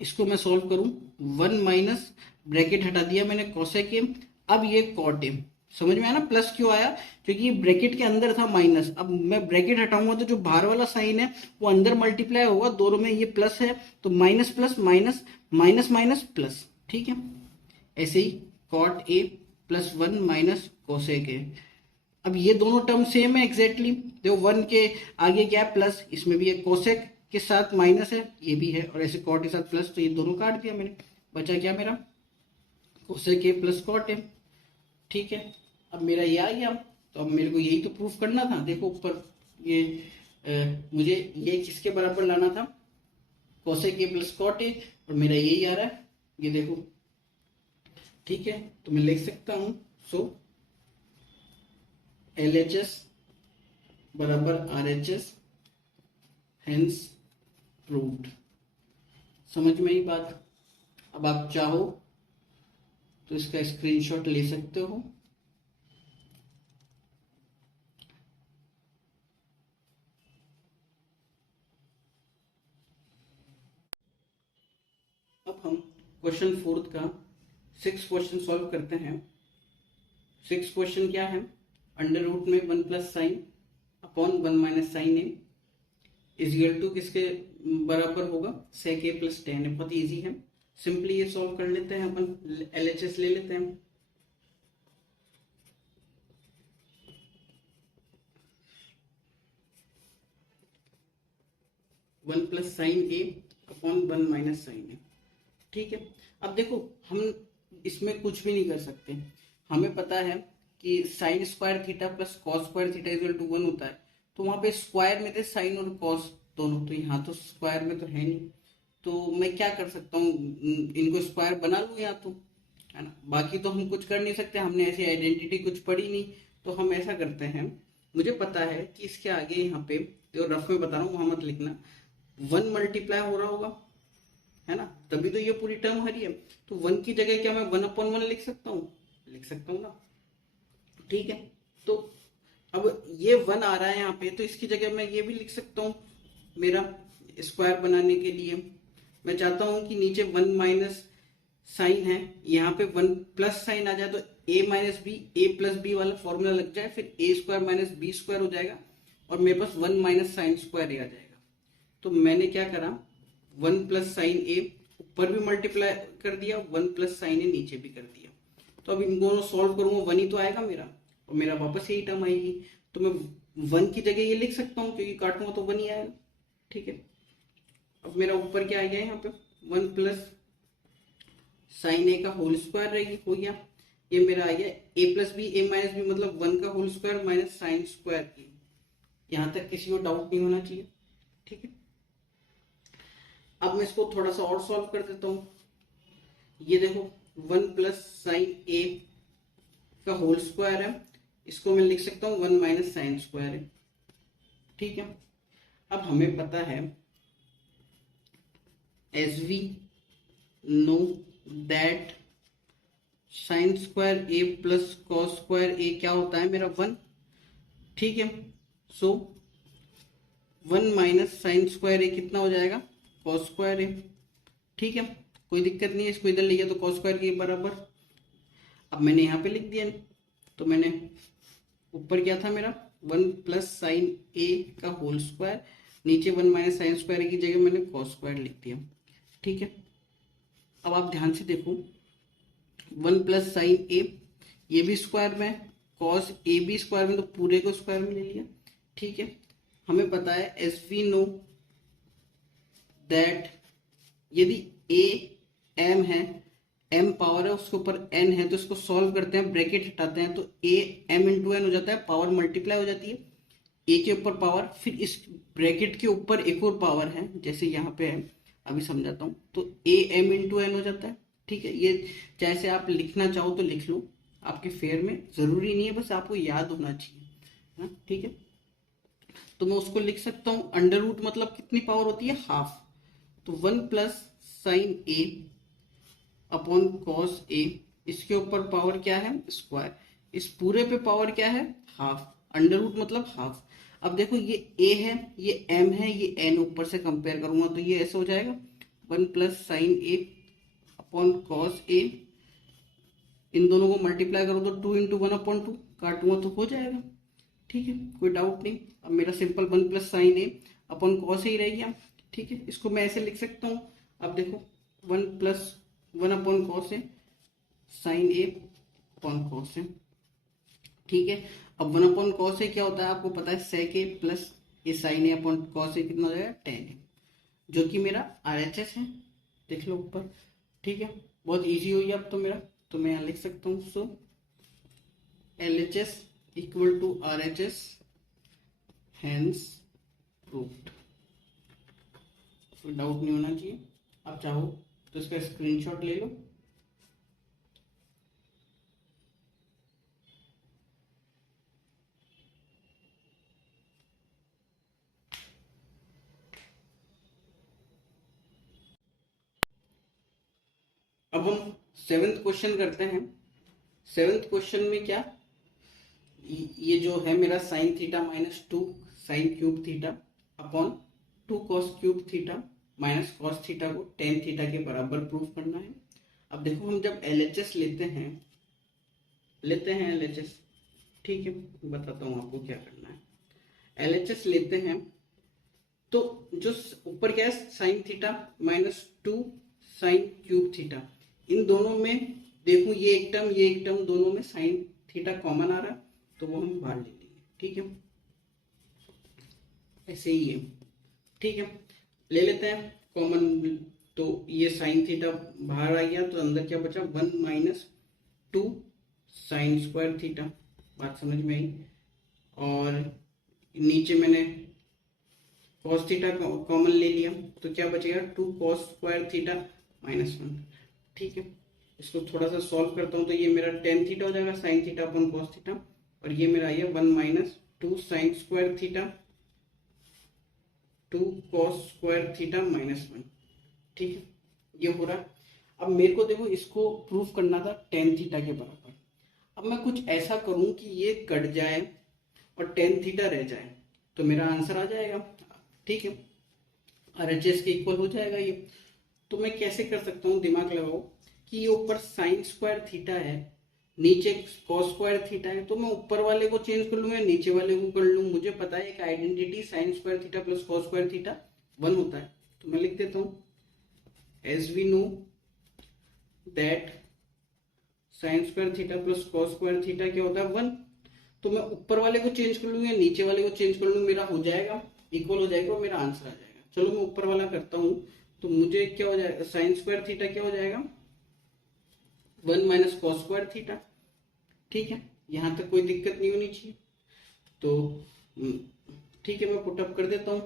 इसको मैं सॉल्व करूं, वन माइनस ब्रैकेट हटा दिया मैंने कॉसेक ए, अब ये कॉट ए, समझ में आया ना प्लस क्यों आया, क्योंकि ये ब्रैकेट के अंदर था माइनस। अब मैं ब्रैकेट हटाऊंगा तो जो बाहर वाला साइन है वो अंदर मल्टीप्लाई होगा, दोनों में ये प्लस है तो minus plus minus, minus minus plus, ठीक है। ऐसे ही cot A plus one minus cosec a. अब ये दोनों टर्म सेम है एग्जैक्टली, देखो वन के आगे क्या है प्लस, इसमें भी एक कोसेक के साथ माइनस है, ये भी है, और ऐसे कॉट के साथ प्लस, तो ये दोनों काट दिया मैंने, बचा क्या मेरा cosec A plus cot A, ठीक है। अब मेरा ये आ गया, तो अब मेरे को यही तो प्रूफ करना था। देखो ऊपर ये मुझे ये किसके बराबर लाना था, cosec A plus cot A, और मेरा यही आ रहा है, ये देखो, ठीक है। तो मैं लिख सकता हूं सो LHS बराबर RHS, हेंस प्रूव्ड। समझ में आई बात। अब आप चाहो तो इसका स्क्रीनशॉट ले सकते हो। अब हम क्वेश्चन फोर्थ का 6 क्वेश्चन सॉल्व करते हैं। 6 क्वेश्चन क्या है, अंडर रूट में 1 plus sine upon 1 minus sine A is equal to किसके बराबर होगा, सेक ए प्लस टेन ए। बहुत इजी है, सिंपली ये सॉल्व कर लेते हैं अपन, LHS ले लेते हैं। One plus sine A upon 1 minus sine a, ठीक है। अब देखो हम इसमें कुछ भी नहीं कर सकते, हमें पता है कि sine square theta plus cos square theta equal to 1 होता है। तो वहां पे स्क्वायर में थे साइन और कॉस दोनों, तो यहाँ तो स्क्वायर में तो है नहीं, तो मैं क्या कर सकता हूँ, इनको स्क्वायर बना लूँ या तो, है ना। बाकी तो हम कुछ कर नहीं सकते, हमने ऐसी आइडेंटिटी कुछ पढ़ी नहीं। तो हम ऐसा करते हैं, मुझे पता है कि इसके आगे यहाँ पे, तो रफ में बता रहा हूँ वहां मत लिखना, 1 मल्टीप्लाई हो रहा होगा, है ना, तभी तो ये पूरी टर्म हरी है। तो 1 की जगह क्या मैं 1/1 लिख सकता हूँ, लिख सकता हूँ ना, ठीक है। तो अब ये 1 आ रहा है यहाँ पे, तो इसकी जगह मैं ये भी लिख सकता हूँ, मेरा स्क्वायर बनाने के लिए मैं चाहता हूं कि नीचे 1 माइनस साइन है, यहाँ पे 1 प्लस साइन आ जाए तो a minus b, a plus b वाला फॉर्मूला लग जाए, फिर a square minus b square हो जाएगा, और मेरे पास 1 माइनस साइन स्क्वायर आ जाएगा। तो मैंने क्या करा, 1 प्लस साइन ए ऊपर भी मल्टीप्लाई कर दिया, 1 प्लस साइन ए नीचे भी कर दिया। तो अब इन दोनों सॉल्व करूंगा 1 ही तो आएगा मेरा, और मेरा वापस यही टर्म आएगी। तो मैं 1 की जगह ये लिख सकता हूँ, क्योंकि काटूंगा तो 1 ही आएगा, ठीक है। अब मेरा ऊपर क्या आ गया यहाँ पे, 1 प्लस साइन ए का होल स्क्वायर रहेगी, हो गया। ये मेरा आ गया a plus B, A minus b मतलब 1 का whole square minus sine square की। यहां तक किसी को डाउट नहीं होना चाहिए, ठीक है। अब मैं इसको थोड़ा सा और सॉल्व कर देता हूं। ये देखो 1 प्लस साइन ए का होल स्क्वायर है, इसको मैं लिख सकता हूं 1 माइनस साइन स्क्वायर है, ठीक है। अब हमें पता है as we know that sine square a plus cos square a क्या होता है मेरा 1, ठीक है। So 1 minus sine square a कितना हो जाएगा, कॉस स्क्वायर ए, ठीक है। कोई दिक्कत नहीं है, इसको इधर ले गया तो कॉस स्क्वायर के बराबर। अब मैंने यहाँ पे लिख दिया, तो मैंने ऊपर क्या था मेरा 1 प्लस साइन ए का होल स्क्वायर, नीचे 1 माइनस साइन स्क्वायर की जगह मैंने कॉस स्क्वायर लिख दिया, ठीक है। अब आप ध्यान से देखो, 1 प्लस साइन ए, ये भी स्क्वायर में, कॉस ए भी स्क्वायर में, तो पूरे को स्क्वायर में ले लिया, ठीक है। हमें पता है एस वी नो दैट यदि ए एम है, एम पावर है, उसके ऊपर एन है, तो इसको सॉल्व करते हैं, ब्रैकेट हटाते हैं, तो ए एम इंटू एन हो जाता है, पावर मल्टीप्लाई हो जाती है, ए के ऊपर पावर, फिर इस ब्रैकेट के ऊपर एक और पावर है, जैसे यहाँ पे है, अभी समझाता हूँ, तो ए एम इंटू एन हो जाता है। ठीक है, ये चाहे से आप लिखना चाहो तो लिख लो, आपके फेयर में जरूरी नहीं है, बस आपको याद होना चाहिए। हाँ ठीक है, तो मैं उसको लिख सकता हूँ अंडर रूट, मतलब कितनी पावर होती है, हाफ। तो 1 + sin a अपॉन कॉस ए, इसके ऊपर पावर क्या है, स्क्वायर, इस पूरे पे पावर क्या है, हाफ, अंडर रूट मतलब हाफ। अब देखो ये a है, ये m है, ये n, ऊपर से कंपेयर करूंगा तो ये ऐसे हो जाएगा 1 + sin a अपॉन कॉस ए, इन दोनों को मल्टीप्लाई करो तो 2 × 1/2, काटूंगा तो हो जाएगा। ठीक है, कोई डाउट नहीं। अब मेरा simple 1 + sin a upon cos a ही रह गया। ठीक है, इसको मैं ऐसे लिख सकता हूँ। अब देखो 1 + 1 upon cos a sin a upon cos a. ठीक है, अब 1 अपॉन कॉस ए क्या होता है आपको पता है, sec a प्लस ये sin a अपॉन कॉस ए कितना हो जाएगा, tan a, जो कि मेरा RHS है, देख लो ऊपर। ठीक है, बहुत इजी हुई अब तो मेरा, तो मैं यहाँ लिख सकता हूँ, so LHS equal to RHS, hence proved. कोई डाउट नहीं होना चाहिए। आप चाहो तो इसका स्क्रीनशॉट ले लो। अब हम 7th क्वेश्चन करते हैं। 7th क्वेश्चन में क्या, ये जो है मेरा sign theta -2 sine cube theta upon 2 cos cube theta minus cos theta को टेन थीटा के बराबर प्रूव करना है। अब देखो हम जब LHS लेते हैं LHS, ठीक है, बताता हूँ आपको क्या करना है। LHS लेते हैं तो जो ऊपर क्या है, sine theta -2 sine cube theta, इन दोनों में देखो ये एक टर्म दोनों में साइन थीटा कॉमन आ रहा है, तो वो हम बाहर ले लेंगे। ठीक है, ऐसे ही है। ठीक है, ले लेते हैं कॉमन, तो ये साइन थीटा बाहर आ गया, तो अंदर क्या बचा, 1 - 2 साइन स्क्वायर थीटा, बात समझ में आई। और नीचे मैंने कॉस थीटा कॉमन ले लिया, तो क्या बचेगा, 2 कॉस स्क्वायर थीटा -1। ठीक है, इसको थोड़ा सा सॉल्व करता हूँ, तो ये मेरा टेन थीटा हो जाएगा, sine theta upon cos theta, और ये मेरा आया 1 - 2 sign square theta 2 cos square theta -1। ठीक है, ये हो रहा। अब मेरे को देखो इसको प्रूफ करना था टेन थीटा के बराबर। अब मैं कुछ ऐसा करूं कि ये कट जाए और टेन थीटा रह जाए, तो मेरा आंसर आ जाएगा। ठीक है, RHS के इक्वल हो जाएगा ये। तो मैं कैसे कर सकता हूँ, दिमाग लगाओ, कि ये ऊपर साइन स्क्वायर थीटा है, नीचे कॉस स्क्वायर थीटा है, तो मैं ऊपर वाले को चेंज कर लूँ या नीचे वाले को कर लूँ। मुझे पता है एक identity sine square theta plus cos square theta 1 होता है, तो मैं लिख देता हूँ as we know that sine square theta plus cos square theta क्या होता है, 1। तो मैं ऊपर वाले को चेंज कर लूँ या नीचे वाले को चेंज कर लूँ, मेरा हो जाएगा, इक्वल हो जाएगा और मेरा आंसर आ जाएगा। चलो मैं ऊपर वाला करता हूँ, तो मुझे क्या हो जाएगा, साइन स्क्वायर थीटा क्या हो जाएगा, 1 - कॉस स्क्वायर थीटा। ठीक है, यहां तक कोई दिक्कत नहीं होनी चाहिए। तो ठीक है, मैं पुटअप कर देता हूं,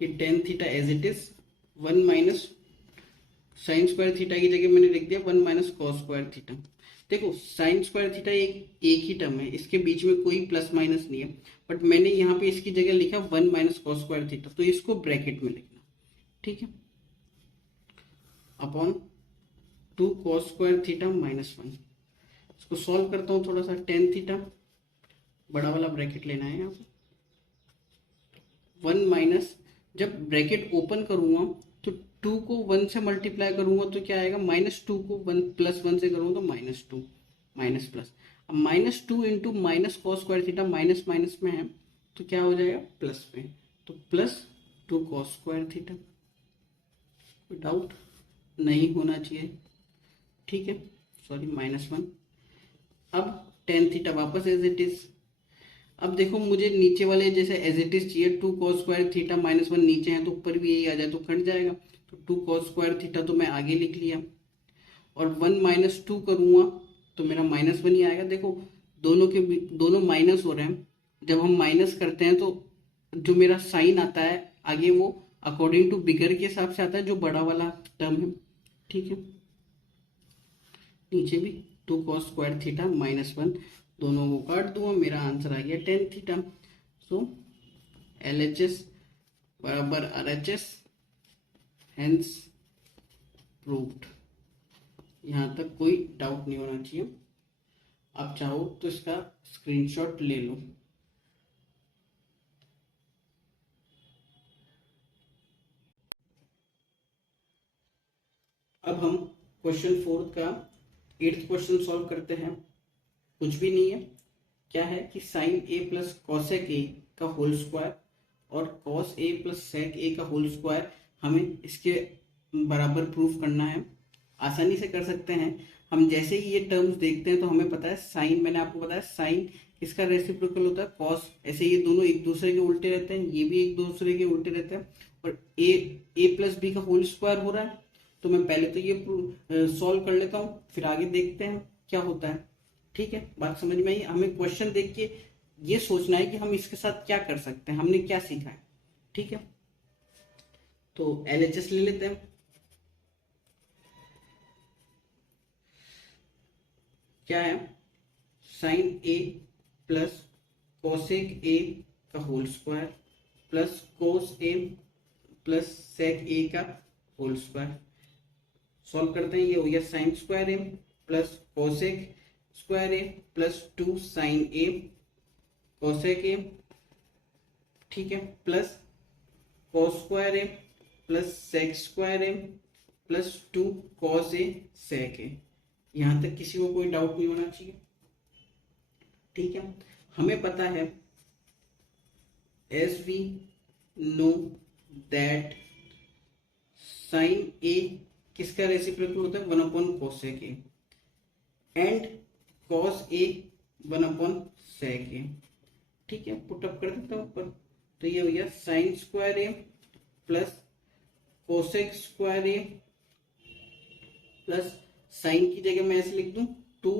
ये tan theta as it is 1 - sine square theta की जगह मैंने लिख दिया 1 - कॉस स्क्वायर थीटा। देखो साइन स्क्वायर थीटा एक ही टर्म है, इसके बीच में कोई प्लस माइनस नहीं है, बट मैंने यहाँ पे इसकी जगह लिखा 1 - कॉस स्क्वायर थीटा, तो इसको ब्रैकेट में लिखना। ठीक है, अपॉन 2 कॉस स्क्वायर थीटा -1। इसको सॉल्व करता हूँ थोड़ा सा, टेन थीटा बड़ा वाला ब्रैकेट लेना है यहाँ पे, 1 माइनस, जब ब्रैकेट ओपन करूंगा तो 2 को 1 से मल्टीप्लाई करूंगा तो क्या आएगा, -2 को 1 + 1 से करूंगा तो -2 माइनस प्लस। अब -2 into minus cos square theta minus minus में है, तो क्या हो जाएगा, प्लस में, तो +2 कॉस स्क्वायर थीटा। कोई डाउट नहीं होना चाहिए। ठीक है, सॉरी -1। अब टेन थीटा वापस एज इट इज। अब देखो मुझे नीचे वाले जैसे एज इट इज चाहिए, 2 कॉस स्क्वायर थीटा -1 नीचे है, तो ऊपर भी यही आ जाए तो कट जाएगा, तो 2 कॉस स्क्वायर थीटा तो मैं आगे लिख लिया, और 1 - 2 करूंगा तो मेरा -1 ही आएगा। देखो दोनों माइनस हो रहे हैं। जब हम माइनस करते हैं तो जो मेरा साइन आता है आगे वो अकॉर्डिंग टू बिगर के हिसाब से आता है, जो बड़ा वाला टर्म है। ठीक है, नीचे भी 2 cos² θ -1, दोनों को काट दूंगा, मेरा आंसर आ गया tan θ। सो LHS बराबर RHS, हेंस प्रूव्ड। यहाँ तक कोई डाउट नहीं होना चाहिए। आप चाहो तो इसका स्क्रीनशॉट ले लो। अब हम क्वेश्चन 4 का 8th क्वेश्चन सॉल्व करते हैं। कुछ भी नहीं है, क्या है कि sine a plus cosec a का होल स्क्वायर और cos a plus sec a का होल स्क्वायर हमें इसके बराबर प्रूफ करना है। आसानी से कर सकते हैं हम। जैसे ही ये टर्म्स देखते हैं तो हमें पता है साइन, मैंने आपको बताया साइन इसका रेसिप्रोकल होता है कॉस। ऐसे ये दोनों एक दूसरे के उल्टे रहते हैं, ये भी एक दूसरे के उल्टे रहते हैं। और ए प्लस बी का होल स्क्वायर हो रहा है, तो मैं पहले तो ये सॉल्व कर लेता हूँ, फिर आगे देखते हैं क्या होता है। ठीक है, बात समझ में आई। हमें क्वेश्चन देख के ये सोचना है कि हम इसके साथ क्या कर सकते हैं, हमने क्या सीखा है। ठीक है, तो LHS ले लेते हैं। क्या है, sine a plus cosec a का whole square plus cos a plus sec a का होल स्क्वायर। सॉल्व करते हैं, ये हो गया sine square a plus cosec square a plus 2 sine a cosec ए, ठीक है, plus cos square a plus sec square a plus 2 cos a sec a. यहां तक किसी को कोई डाउट नहीं होना चाहिए। ठीक है, हमें पता है as we know that sine a किसका रेसिप्रोकल होता है 1 cosec a and cos a 1 sec a. ठीक है, पुटअप कर देता हूं ऊपर, तो ये हो गया sine square a plus cosec square a plus sign की जगह मैं ऐसे लिख दूं 2,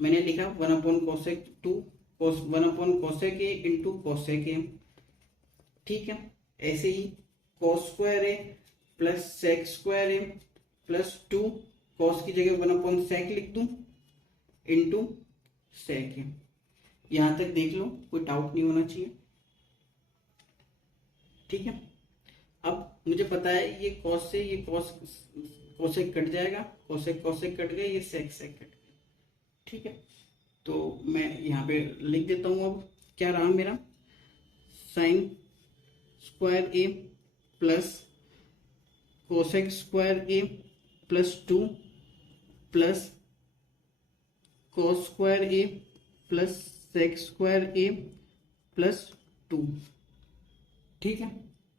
मैंने लिखा 1 कोसेक 2 1 कोसेक ए इंटू कोसेक ए। ठीक है, ऐसे ही cos square a plus sec square a plus 2 cos की जगह 1 सेक लिख दूं इंटू सेक ए। यहां तक देख लो, कोई डाउट नहीं होना चाहिए। ठीक है, अब मुझे पता है ये कॉस से ये कोसेक कट जाएगा, कोसेक कट गया, ये सेक कट गया। ठीक है, तो मैं यहाँ पे लिख देता हूँ। अब क्या रहा मेरा, sign square a plus cosec square a plus 2 plus cos square a plus sec square a plus 2। ठीक है,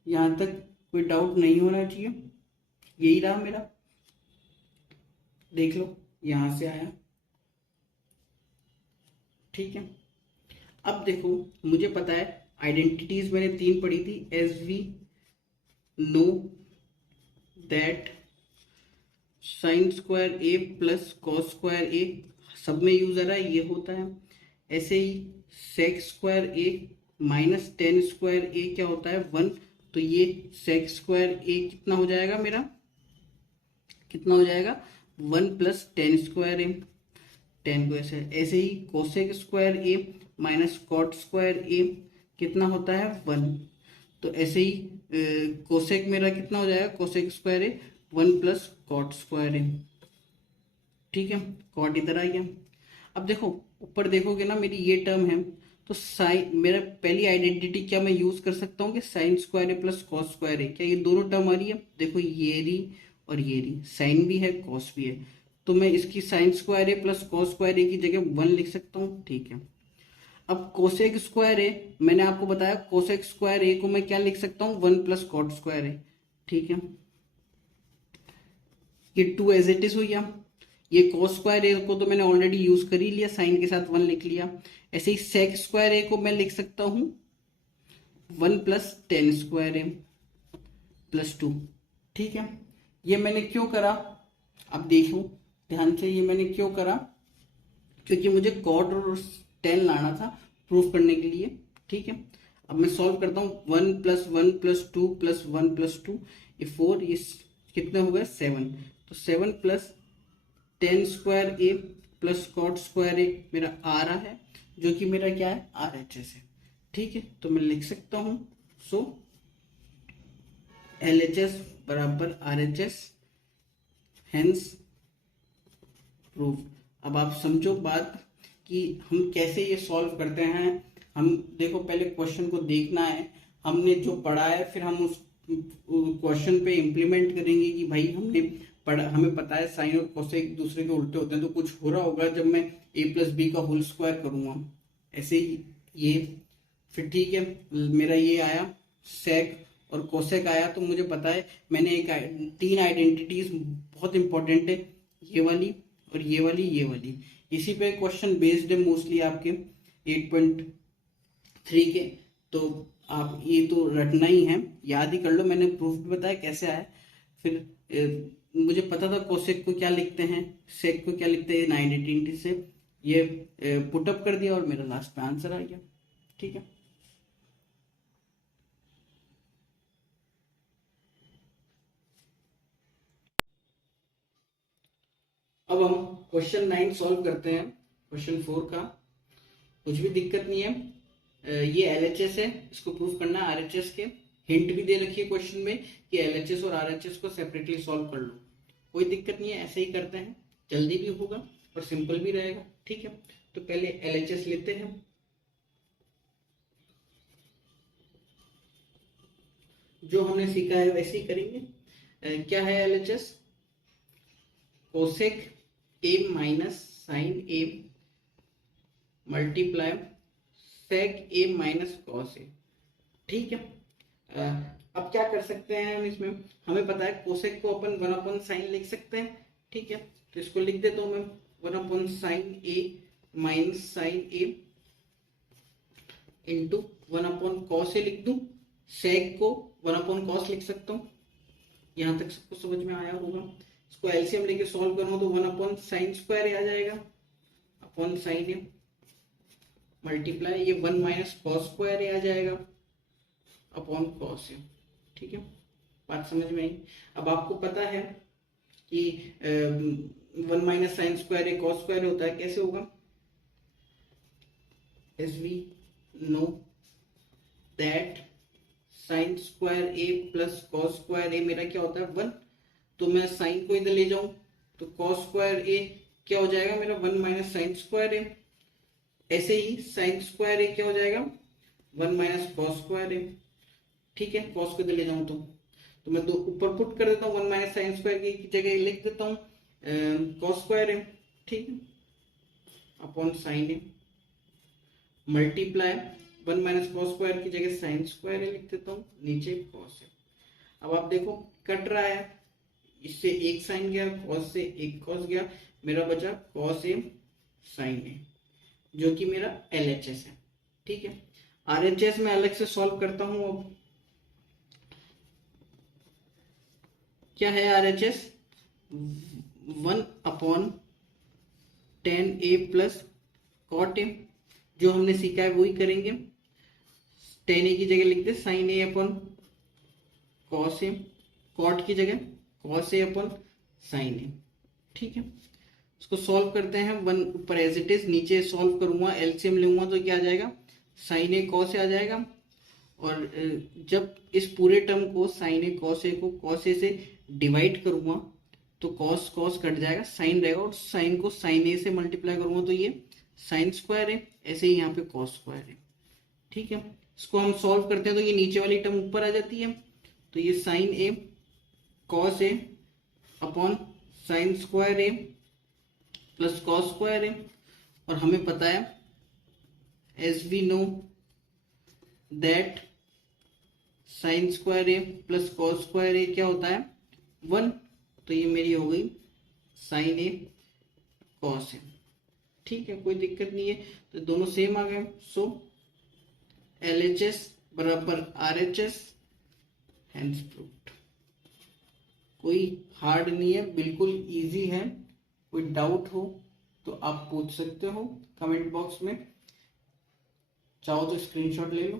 यहां तक कोई डाउट नहीं होना चाहिए। यही रहा मेरा, देख लो यहां से आया। ठीक है, अब देखो मुझे पता है आइडेंटिटीज मैंने 3 पढ़ी थी। As we know that sine square a plus cos square a सब में यूज आ रहा है, ये होता है। ऐसे ही सेक square A minus ten square a क्या होता है 1, तो ये सेक स्क्वायर ए कितना हो जाएगा मेरा, कितना हो जाएगा 1 प्लस टेन स्क्वायर ए, 10 को ऐसे ही cosec square A minus cot square a कितना होता है 1, तो ऐसे ही कोसेक मेरा कितना हो जाएगा, cosec square A 1 plus cot square A. ठीक है, कॉट इधर आ गया। अब देखो ऊपर देखोगे ना, मेरी ये टर्म है, तो साइन मेरा पहली आइडेंटिटी क्या मैं यूज कर सकता हूँ कि sine square a plus cos square a, क्या ये दोनों टर्म आ रही है, देखो ये री और ये री, साइन भी है कॉस भी है, तो मैं इसकी sign square a plus cos square ए की जगह 1 लिख सकता हूँ। ठीक है, अब कोसेक स्क्वायर ए, मैंने आपको बताया कोसेक स्क्वायर ए को मैं क्या लिख सकता हूँ 1 प्लस कॉट स्क्वायर ए। ठीक है, ये 2 एज इट इज हो गया। ये कॉस स्क्वायर ए को तो मैंने ऑलरेडी यूज कर ही लिया, साइन के साथ 1 लिख लिया। ऐसे ही सेक स्क्वायर ए को मैं लिख सकता हूं 1 plus ten square a plus 2। ठीक है, ये मैंने क्यों करा, अब देखो ध्यान से, ये मैंने क्यों करा, क्योंकि मुझे कॉट और टेन लाना था प्रूफ करने के लिए। ठीक है, अब मैं सॉल्व करता हूँ। 1+1+2+1+2 ये 4, ये कितने हो गए 7। तो 7+10² प्लस कॉट² मेरा आ रहा है, जो कि मेरा क्या है RHS है। ठीक है, तो मैं लिख सकता हूँ सो LHS बराबर RHS, हेंस प्रूफ। अब आप समझो बात कि हम कैसे ये सॉल्व करते हैं। हम देखो, पहले क्वेश्चन को देखना है, हमने जो पढ़ा है फिर हम उस क्वेश्चन पे इम्प्लीमेंट करेंगे कि भाई हमने पढ़ा, हमें पता है साइन और कोसेक एक दूसरे के उल्टे होते हैं, तो कुछ हो रहा होगा जब मैं a+b का होल स्क्वायर करूंगा ऐसे ही ये। फिर ठीक है, मेरा ये आया सेक और कोसेक आया, तो मुझे पता है मैंने एक 3 आइडेंटिटीज बहुत इंपॉर्टेंट है, ये वाली और ये वाली, ये वाली। इसी पे क्वेश्चन बेस्ड है मोस्टली आपके 8.3 के, तो आप ये तो रटना ही है, याद ही कर लो। मैंने प्रूफ भी बताया कैसे आया। फिर मुझे पता था कोसेक को क्या लिखते हैं, सेक को क्या लिखते हैं, 980 से ये पुटअप कर दिया और मेरा लास्ट में आंसर आ गया। ठीक है, अब हम क्वेश्चन 9 सॉल्व करते हैं। क्वेश्चन 4 का कुछ भी दिक्कत नहीं है। ये LHS है, इसको प्रूफ करना है RHS के। हिंट भी दे रखी है क्वेश्चन में कि LHS और RHS को सेपरेटली सॉल्व कर लो। कोई दिक्कत नहीं है, ऐसे ही करते हैं, जल्दी भी होगा और सिंपल भी रहेगा। ठीक है, तो पहले LHS लेते हैं। जो हमने सीखा है वैसे ही करेंगे। क्या है LHS? Cosec A minus sine A multiply sec A minus cos A। ठीक है, अब क्या कर सकते हैं हम इसमें, हमें पता है कोसेक को अपन 1/sin लिख सकते हैं। ठीक है, तो इसको लिख देता हूं मैं 1/sin A minus sine A into 1/cos A लिख दूं। सेक को 1/cos लिख सकता हूँ। यहां तक सबको समझ में आया होगा। इसको एलसीएम लेके सॉल्व करूंगा तो 1/sin² आ जाएगा अपॉन साइन ए मल्टीप्लाई ये 1 - cos² आ जाएगा अपॉन कॉस ए। ठीक है, बात समझ में आई। अब आपको पता है कि 1 - sin² cos² होता है, कैसे होगा? as we know that sin² plus cos² मेरा क्या होता है 1। तो मैं साइन को इधर ले जाऊं तो cos² क्या हो जाएगा मेरा 1 - sin²। ऐसे ही sin² क्या हो जाएगा 1 - cos²। ठीक है, cos को इधर ले जाऊं तो मैं दो ऊपर पुट कर देता हूँ, 1 - sin² की जगह लिख देता हूँ cos²। ठीक है, upon sine A multiply 1 - cos² की जगह sin² लिख देता हूँ, नीचे cos है। अब आप देखो कट रहा है, इससे एक साइन गया, cos से एक cos गया, मेरा बचा cos A sin A, जो कि मेरा LHS है। ठीक है, RHS में अलग से सॉल्व करता हूं। अब क्या है RHS? 1/10A plus cot A। जो हमने सीखा है वही करेंगे। 10A की जगह लिखते sin A upon cos A, cot की जगह cos A upon sin A। ठीक है, इसको सॉल्व करते हैं। 1 ऊपर एज इट इज, नीचे सॉल्व करूंगा, एलसीएम लूंगा तो क्या आ जाएगा sin A cos A आ जाएगा। और जब इस पूरे टर्म को sin A cos A को cos A से डिवाइड करूंगा तो cos cos कट जाएगा, sin रहेगा, और sin को sin A से मल्टीप्लाई करूंगा तो ये sin² है। ऐसे ही यहाँ पे cos² है। ठीक है, इसको हम सॉल्व करते हैं तो ये नीचे वाली टर्म ऊपर आ जाती है, तो ये sin A cos A upon sin² plus cos² और हमें पता है as we know that sin² plus cos² क्या होता है 1। तो ये मेरी हो गई sin A cos A। ठीक है, कोई दिक्कत नहीं है, तो दोनों सेम आ गए। सो LHS बराबर RHS, हैंस प्रूव्ड। कोई हार्ड नहीं है, बिल्कुल इजी है। कोई डाउट हो तो आप पूछ सकते हो कमेंट बॉक्स में, चाहो तो स्क्रीनशॉट ले लो।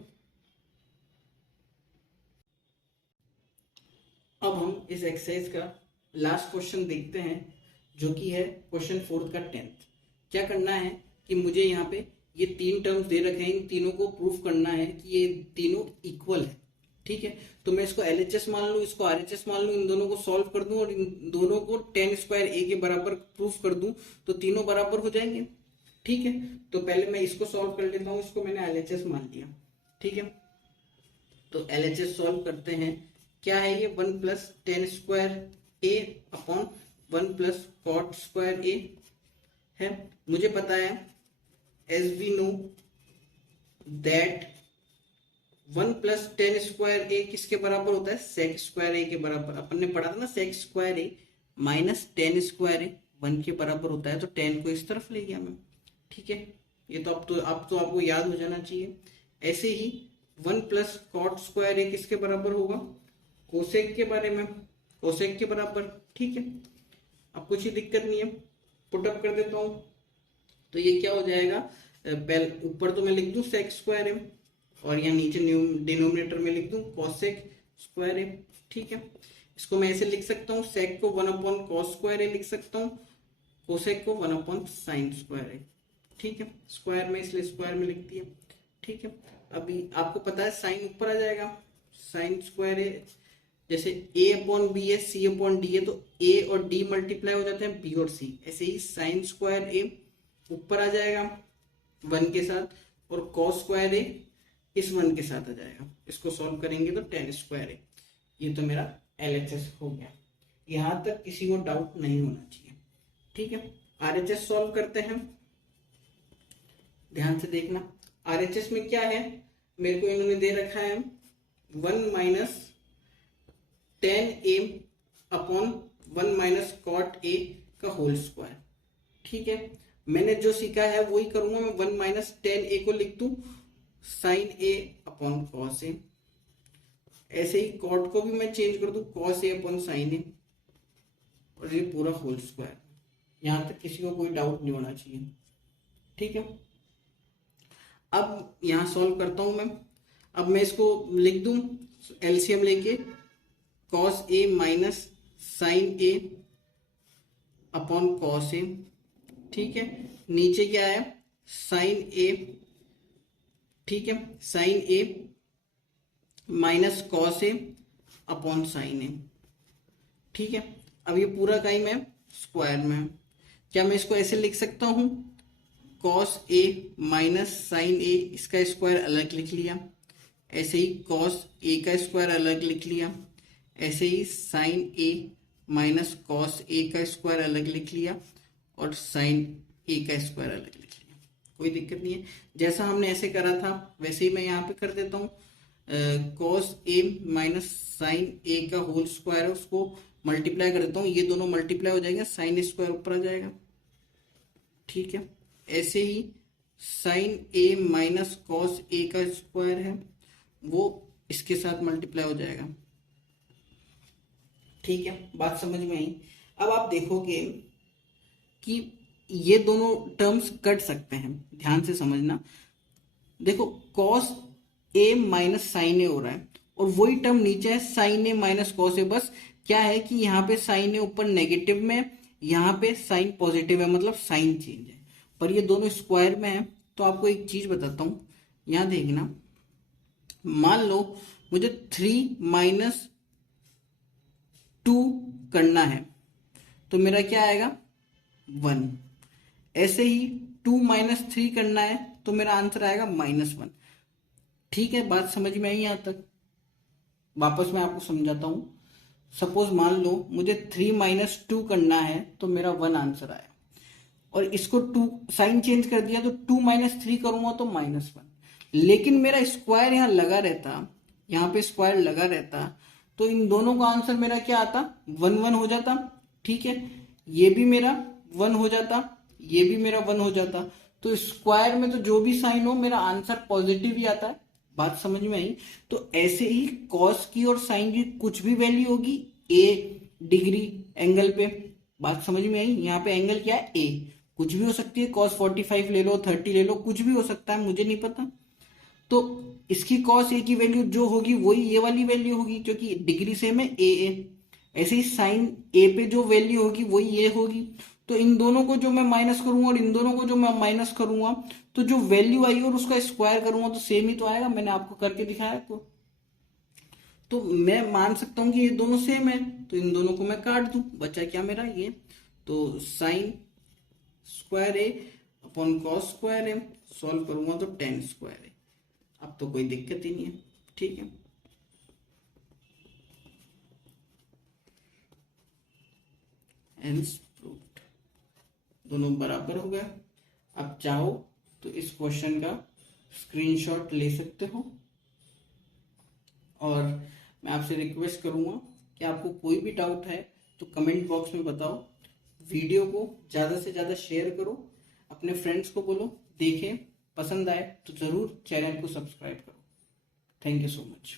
अब हम इस एक्सरसाइज का लास्ट क्वेश्चन देखते हैं, जो कि है क्वेश्चन 4 का 10th। क्या करना है कि मुझे यहाँ पे ये 3 टर्म्स दे रखे हैं, इन तीनों को प्रूफ करना है कि ये तीनों इक्वल है। ठीक है, तो मैं इसको LHS मान लूँ, इसको RHS मान लूँ, इन दोनों को सॉल्व कर दूं और इन दोनों को tan स्क्वायर a के बराबर प्रूफ कर दूं, तो तीनों बराबर हो जाएंगे। ठीक है, तो पहले मैं इसको सॉल्व कर लेता हूँ, इसको मैंने LHS मान लिया। ठीक है, तो LHS सॉल्व करते हैं। क्या है ये 1 plus tan square a upon 1 plus cot square a है। मुझे पता है as we know that 1 plus tan square a किसके बराबर होता है, sec स्क्वायर a के बराबर। अपन ने पढ़ा था ना, sec square a minus tan square a 1 के बराबर होता है, तो tan को इस तरफ ले गया मैं। ठीक है, ये तो अब तो आपको याद हो जाना चाहिए। ऐसे ही 1 प्लस कॉट स्क्वायर a किसके बराबर होगा, कोसेक के बारे में, कोसेक के बराबर। ठीक है, अब कुछ ही दिक्कत नहीं है, पुटअप कर देता हूं। तो ये क्या हो जाएगा, पहले ऊपर तो मैं लिख दूं सेक स्क्वायर है, और यहाँ नीचे डिनोमिनेटर में लिख दूं कॉसेक स्क्वायर है। ठीक है, इसको मैं ऐसे लिख सकता हूँ, सेक को 1 अपॉन कॉस स्क्वायर है लिख सकता हूँ, कोसेक को 1 अपॉन साइन स्क्वायर है। ठीक है, स्क्वायर में इसलिए स्क्वायर में लिख दिया। ठीक है, अभी आपको पता है साइन ऊपर आ जाएगा, साइन स्क्वायर है, जैसे a अपॉन बी है, c अपॉन डी है, तो a और d मल्टीप्लाई हो जाते हैं b और c। ऐसे ही साइन स्क्वायर a ऊपर आ जाएगा 1 के साथ, और कॉस स्क्वायर a इस 1 के साथ आ जाएगा। इसको सॉल्व करेंगे तो tan स्क्वायर a। ये तो मेरा LHS हो गया, यहां तक किसी को डाउट नहीं होना चाहिए। ठीक है, RHS सॉल्व करते हैं, ध्यान से देखना। RHS में क्या है, मेरे को इन्होंने दे रखा है 1 minus tan a upon 1 minus cot a का होल स्क्वायर। ठीक है, मैंने जो सीखा है वही करूंगा मैं। 1 माइनस tan a को लिख दूं sine a upon cos a। ऐसे ही कॉट को भी मैं चेंज कर दूं cos a upon sine a, और ये पूरा होल स्क्वायर। यहां तक किसी को कोई डाउट नहीं होना चाहिए। ठीक है, अब यहां सॉल्व करता हूं मैं। अब मैं इसको लिख दूं एलसीएम लेके, cos A minus sine A upon cos a. ठीक है, नीचे क्या है, साइन ए। ठीक है, sine a minus cos a upon sine a. ठीक है, अब ये पूरा का ही मैं स्क्वायर में है। क्या मैं इसको ऐसे लिख सकता हूं, कॉस ए माइनस साइन ए, इसका स्क्वायर अलग लिख लिया। ऐसे ही कॉस ए का स्क्वायर अलग लिख लिया। ऐसे ही sign a minus cos a का स्क्वायर अलग लिख लिया, और साइन ए का स्क्वायर अलग लिख लिया। कोई दिक्कत नहीं है, जैसा हमने ऐसे करा था वैसे ही मैं यहाँ पे कर देता हूँ। कॉस ए माइनस साइन ए का होल स्क्वायर है, उसको मल्टीप्लाई कर देता हूँ, ये दोनों मल्टीप्लाई हो जाएंगे, साइन स्क्वायर ऊपर आ जाएगा। ठीक है, ऐसे ही sign a minus cos a का स्क्वायर है, वो इसके साथ मल्टीप्लाई हो जाएगा। ठीक है, बात समझ में आई। अब आप देखोगे कि ये दोनों टर्म्स कट सकते हैं, ध्यान से समझना। देखो कॉस ए माइनस साइन ए हो रहा है, और वही टर्म नीचे है साइन ए माइनस कॉस ए। बस क्या है कि यहाँ पे साइन ए ऊपर नेगेटिव में, यहाँ पे साइन पॉजिटिव है, मतलब साइन चेंज है, पर ये दोनों स्क्वायर में है। तो आपको एक चीज बताता हूं, यहां देखना, मान लो मुझे 3 माइनस 2 करना है, तो मेरा क्या आएगा 1। ऐसे ही 2 माइनस 3 करना है, तो मेरा आंसर आएगा -1। ठीक है, बात समझ में आई यहां तक? वापस मैं आपको समझाता हूं। सपोज मान लो मुझे 3 माइनस 2 करना है, तो मेरा 1 आंसर आया, और इसको 2 साइन चेंज कर दिया, तो 2 माइनस 3 करूंगा तो -1। लेकिन मेरा स्क्वायर यहाँ लगा रहता, यहाँ पे स्क्वायर लगा रहता, तो इन दोनों का आंसर मेरा क्या आता, 1 1 हो जाता। ठीक है, ये भी मेरा 1 हो जाता, ये भी मेरा 1 हो जाता। तो स्क्वायर में तो जो भी साइन हो, मेरा आंसर पॉजिटिव ही आता है। बात समझ में आई? तो ऐसे ही कॉस की और साइन की कुछ भी वैल्यू होगी ए डिग्री एंगल पे। बात समझ में आई? यहाँ पे एंगल क्या है, ए, कुछ भी हो सकती है, cos 45 ले लो, 30 ले लो, कुछ भी हो सकता है, मुझे नहीं पता। तो इसकी cos a की वैल्यू जो होगी वही ये वाली वैल्यू होगी, क्योंकि डिग्री सेम है ए। ऐसे ही साइन ए पे जो वैल्यू होगी वही ये होगी। तो इन दोनों को जो मैं माइनस करूंगा और इन दोनों को जो मैं माइनस करूंगा, तो जो वैल्यू आई और उसका स्क्वायर करूंगा तो सेम ही तो आएगा। मैंने आपको करके दिखाया। तो मैं मान सकता हूं कि ये दोनों सेम है, तो इन दोनों को मैं काट दूं, बचा क्या मेरा ये। तो sign square a upon cos square A, solve करूंगा तो टेन स्क्वायर ए। अब तो कोई दिक्कत ही नहीं है, ठीक है। हेंस प्रूव्ड, दोनों बराबर हो गया। अब चाहो तो इस क्वेश्चन का स्क्रीनशॉट ले सकते हो, और मैं आपसे रिक्वेस्ट करूंगा कि आपको कोई भी डाउट है तो कमेंट बॉक्स में बताओ। वीडियो को ज़्यादा से ज़्यादा शेयर करो, अपने फ्रेंड्स को बोलो देखें, पसंद आए तो ज़रूर चैनल को सब्सक्राइब करो। Thank you so much.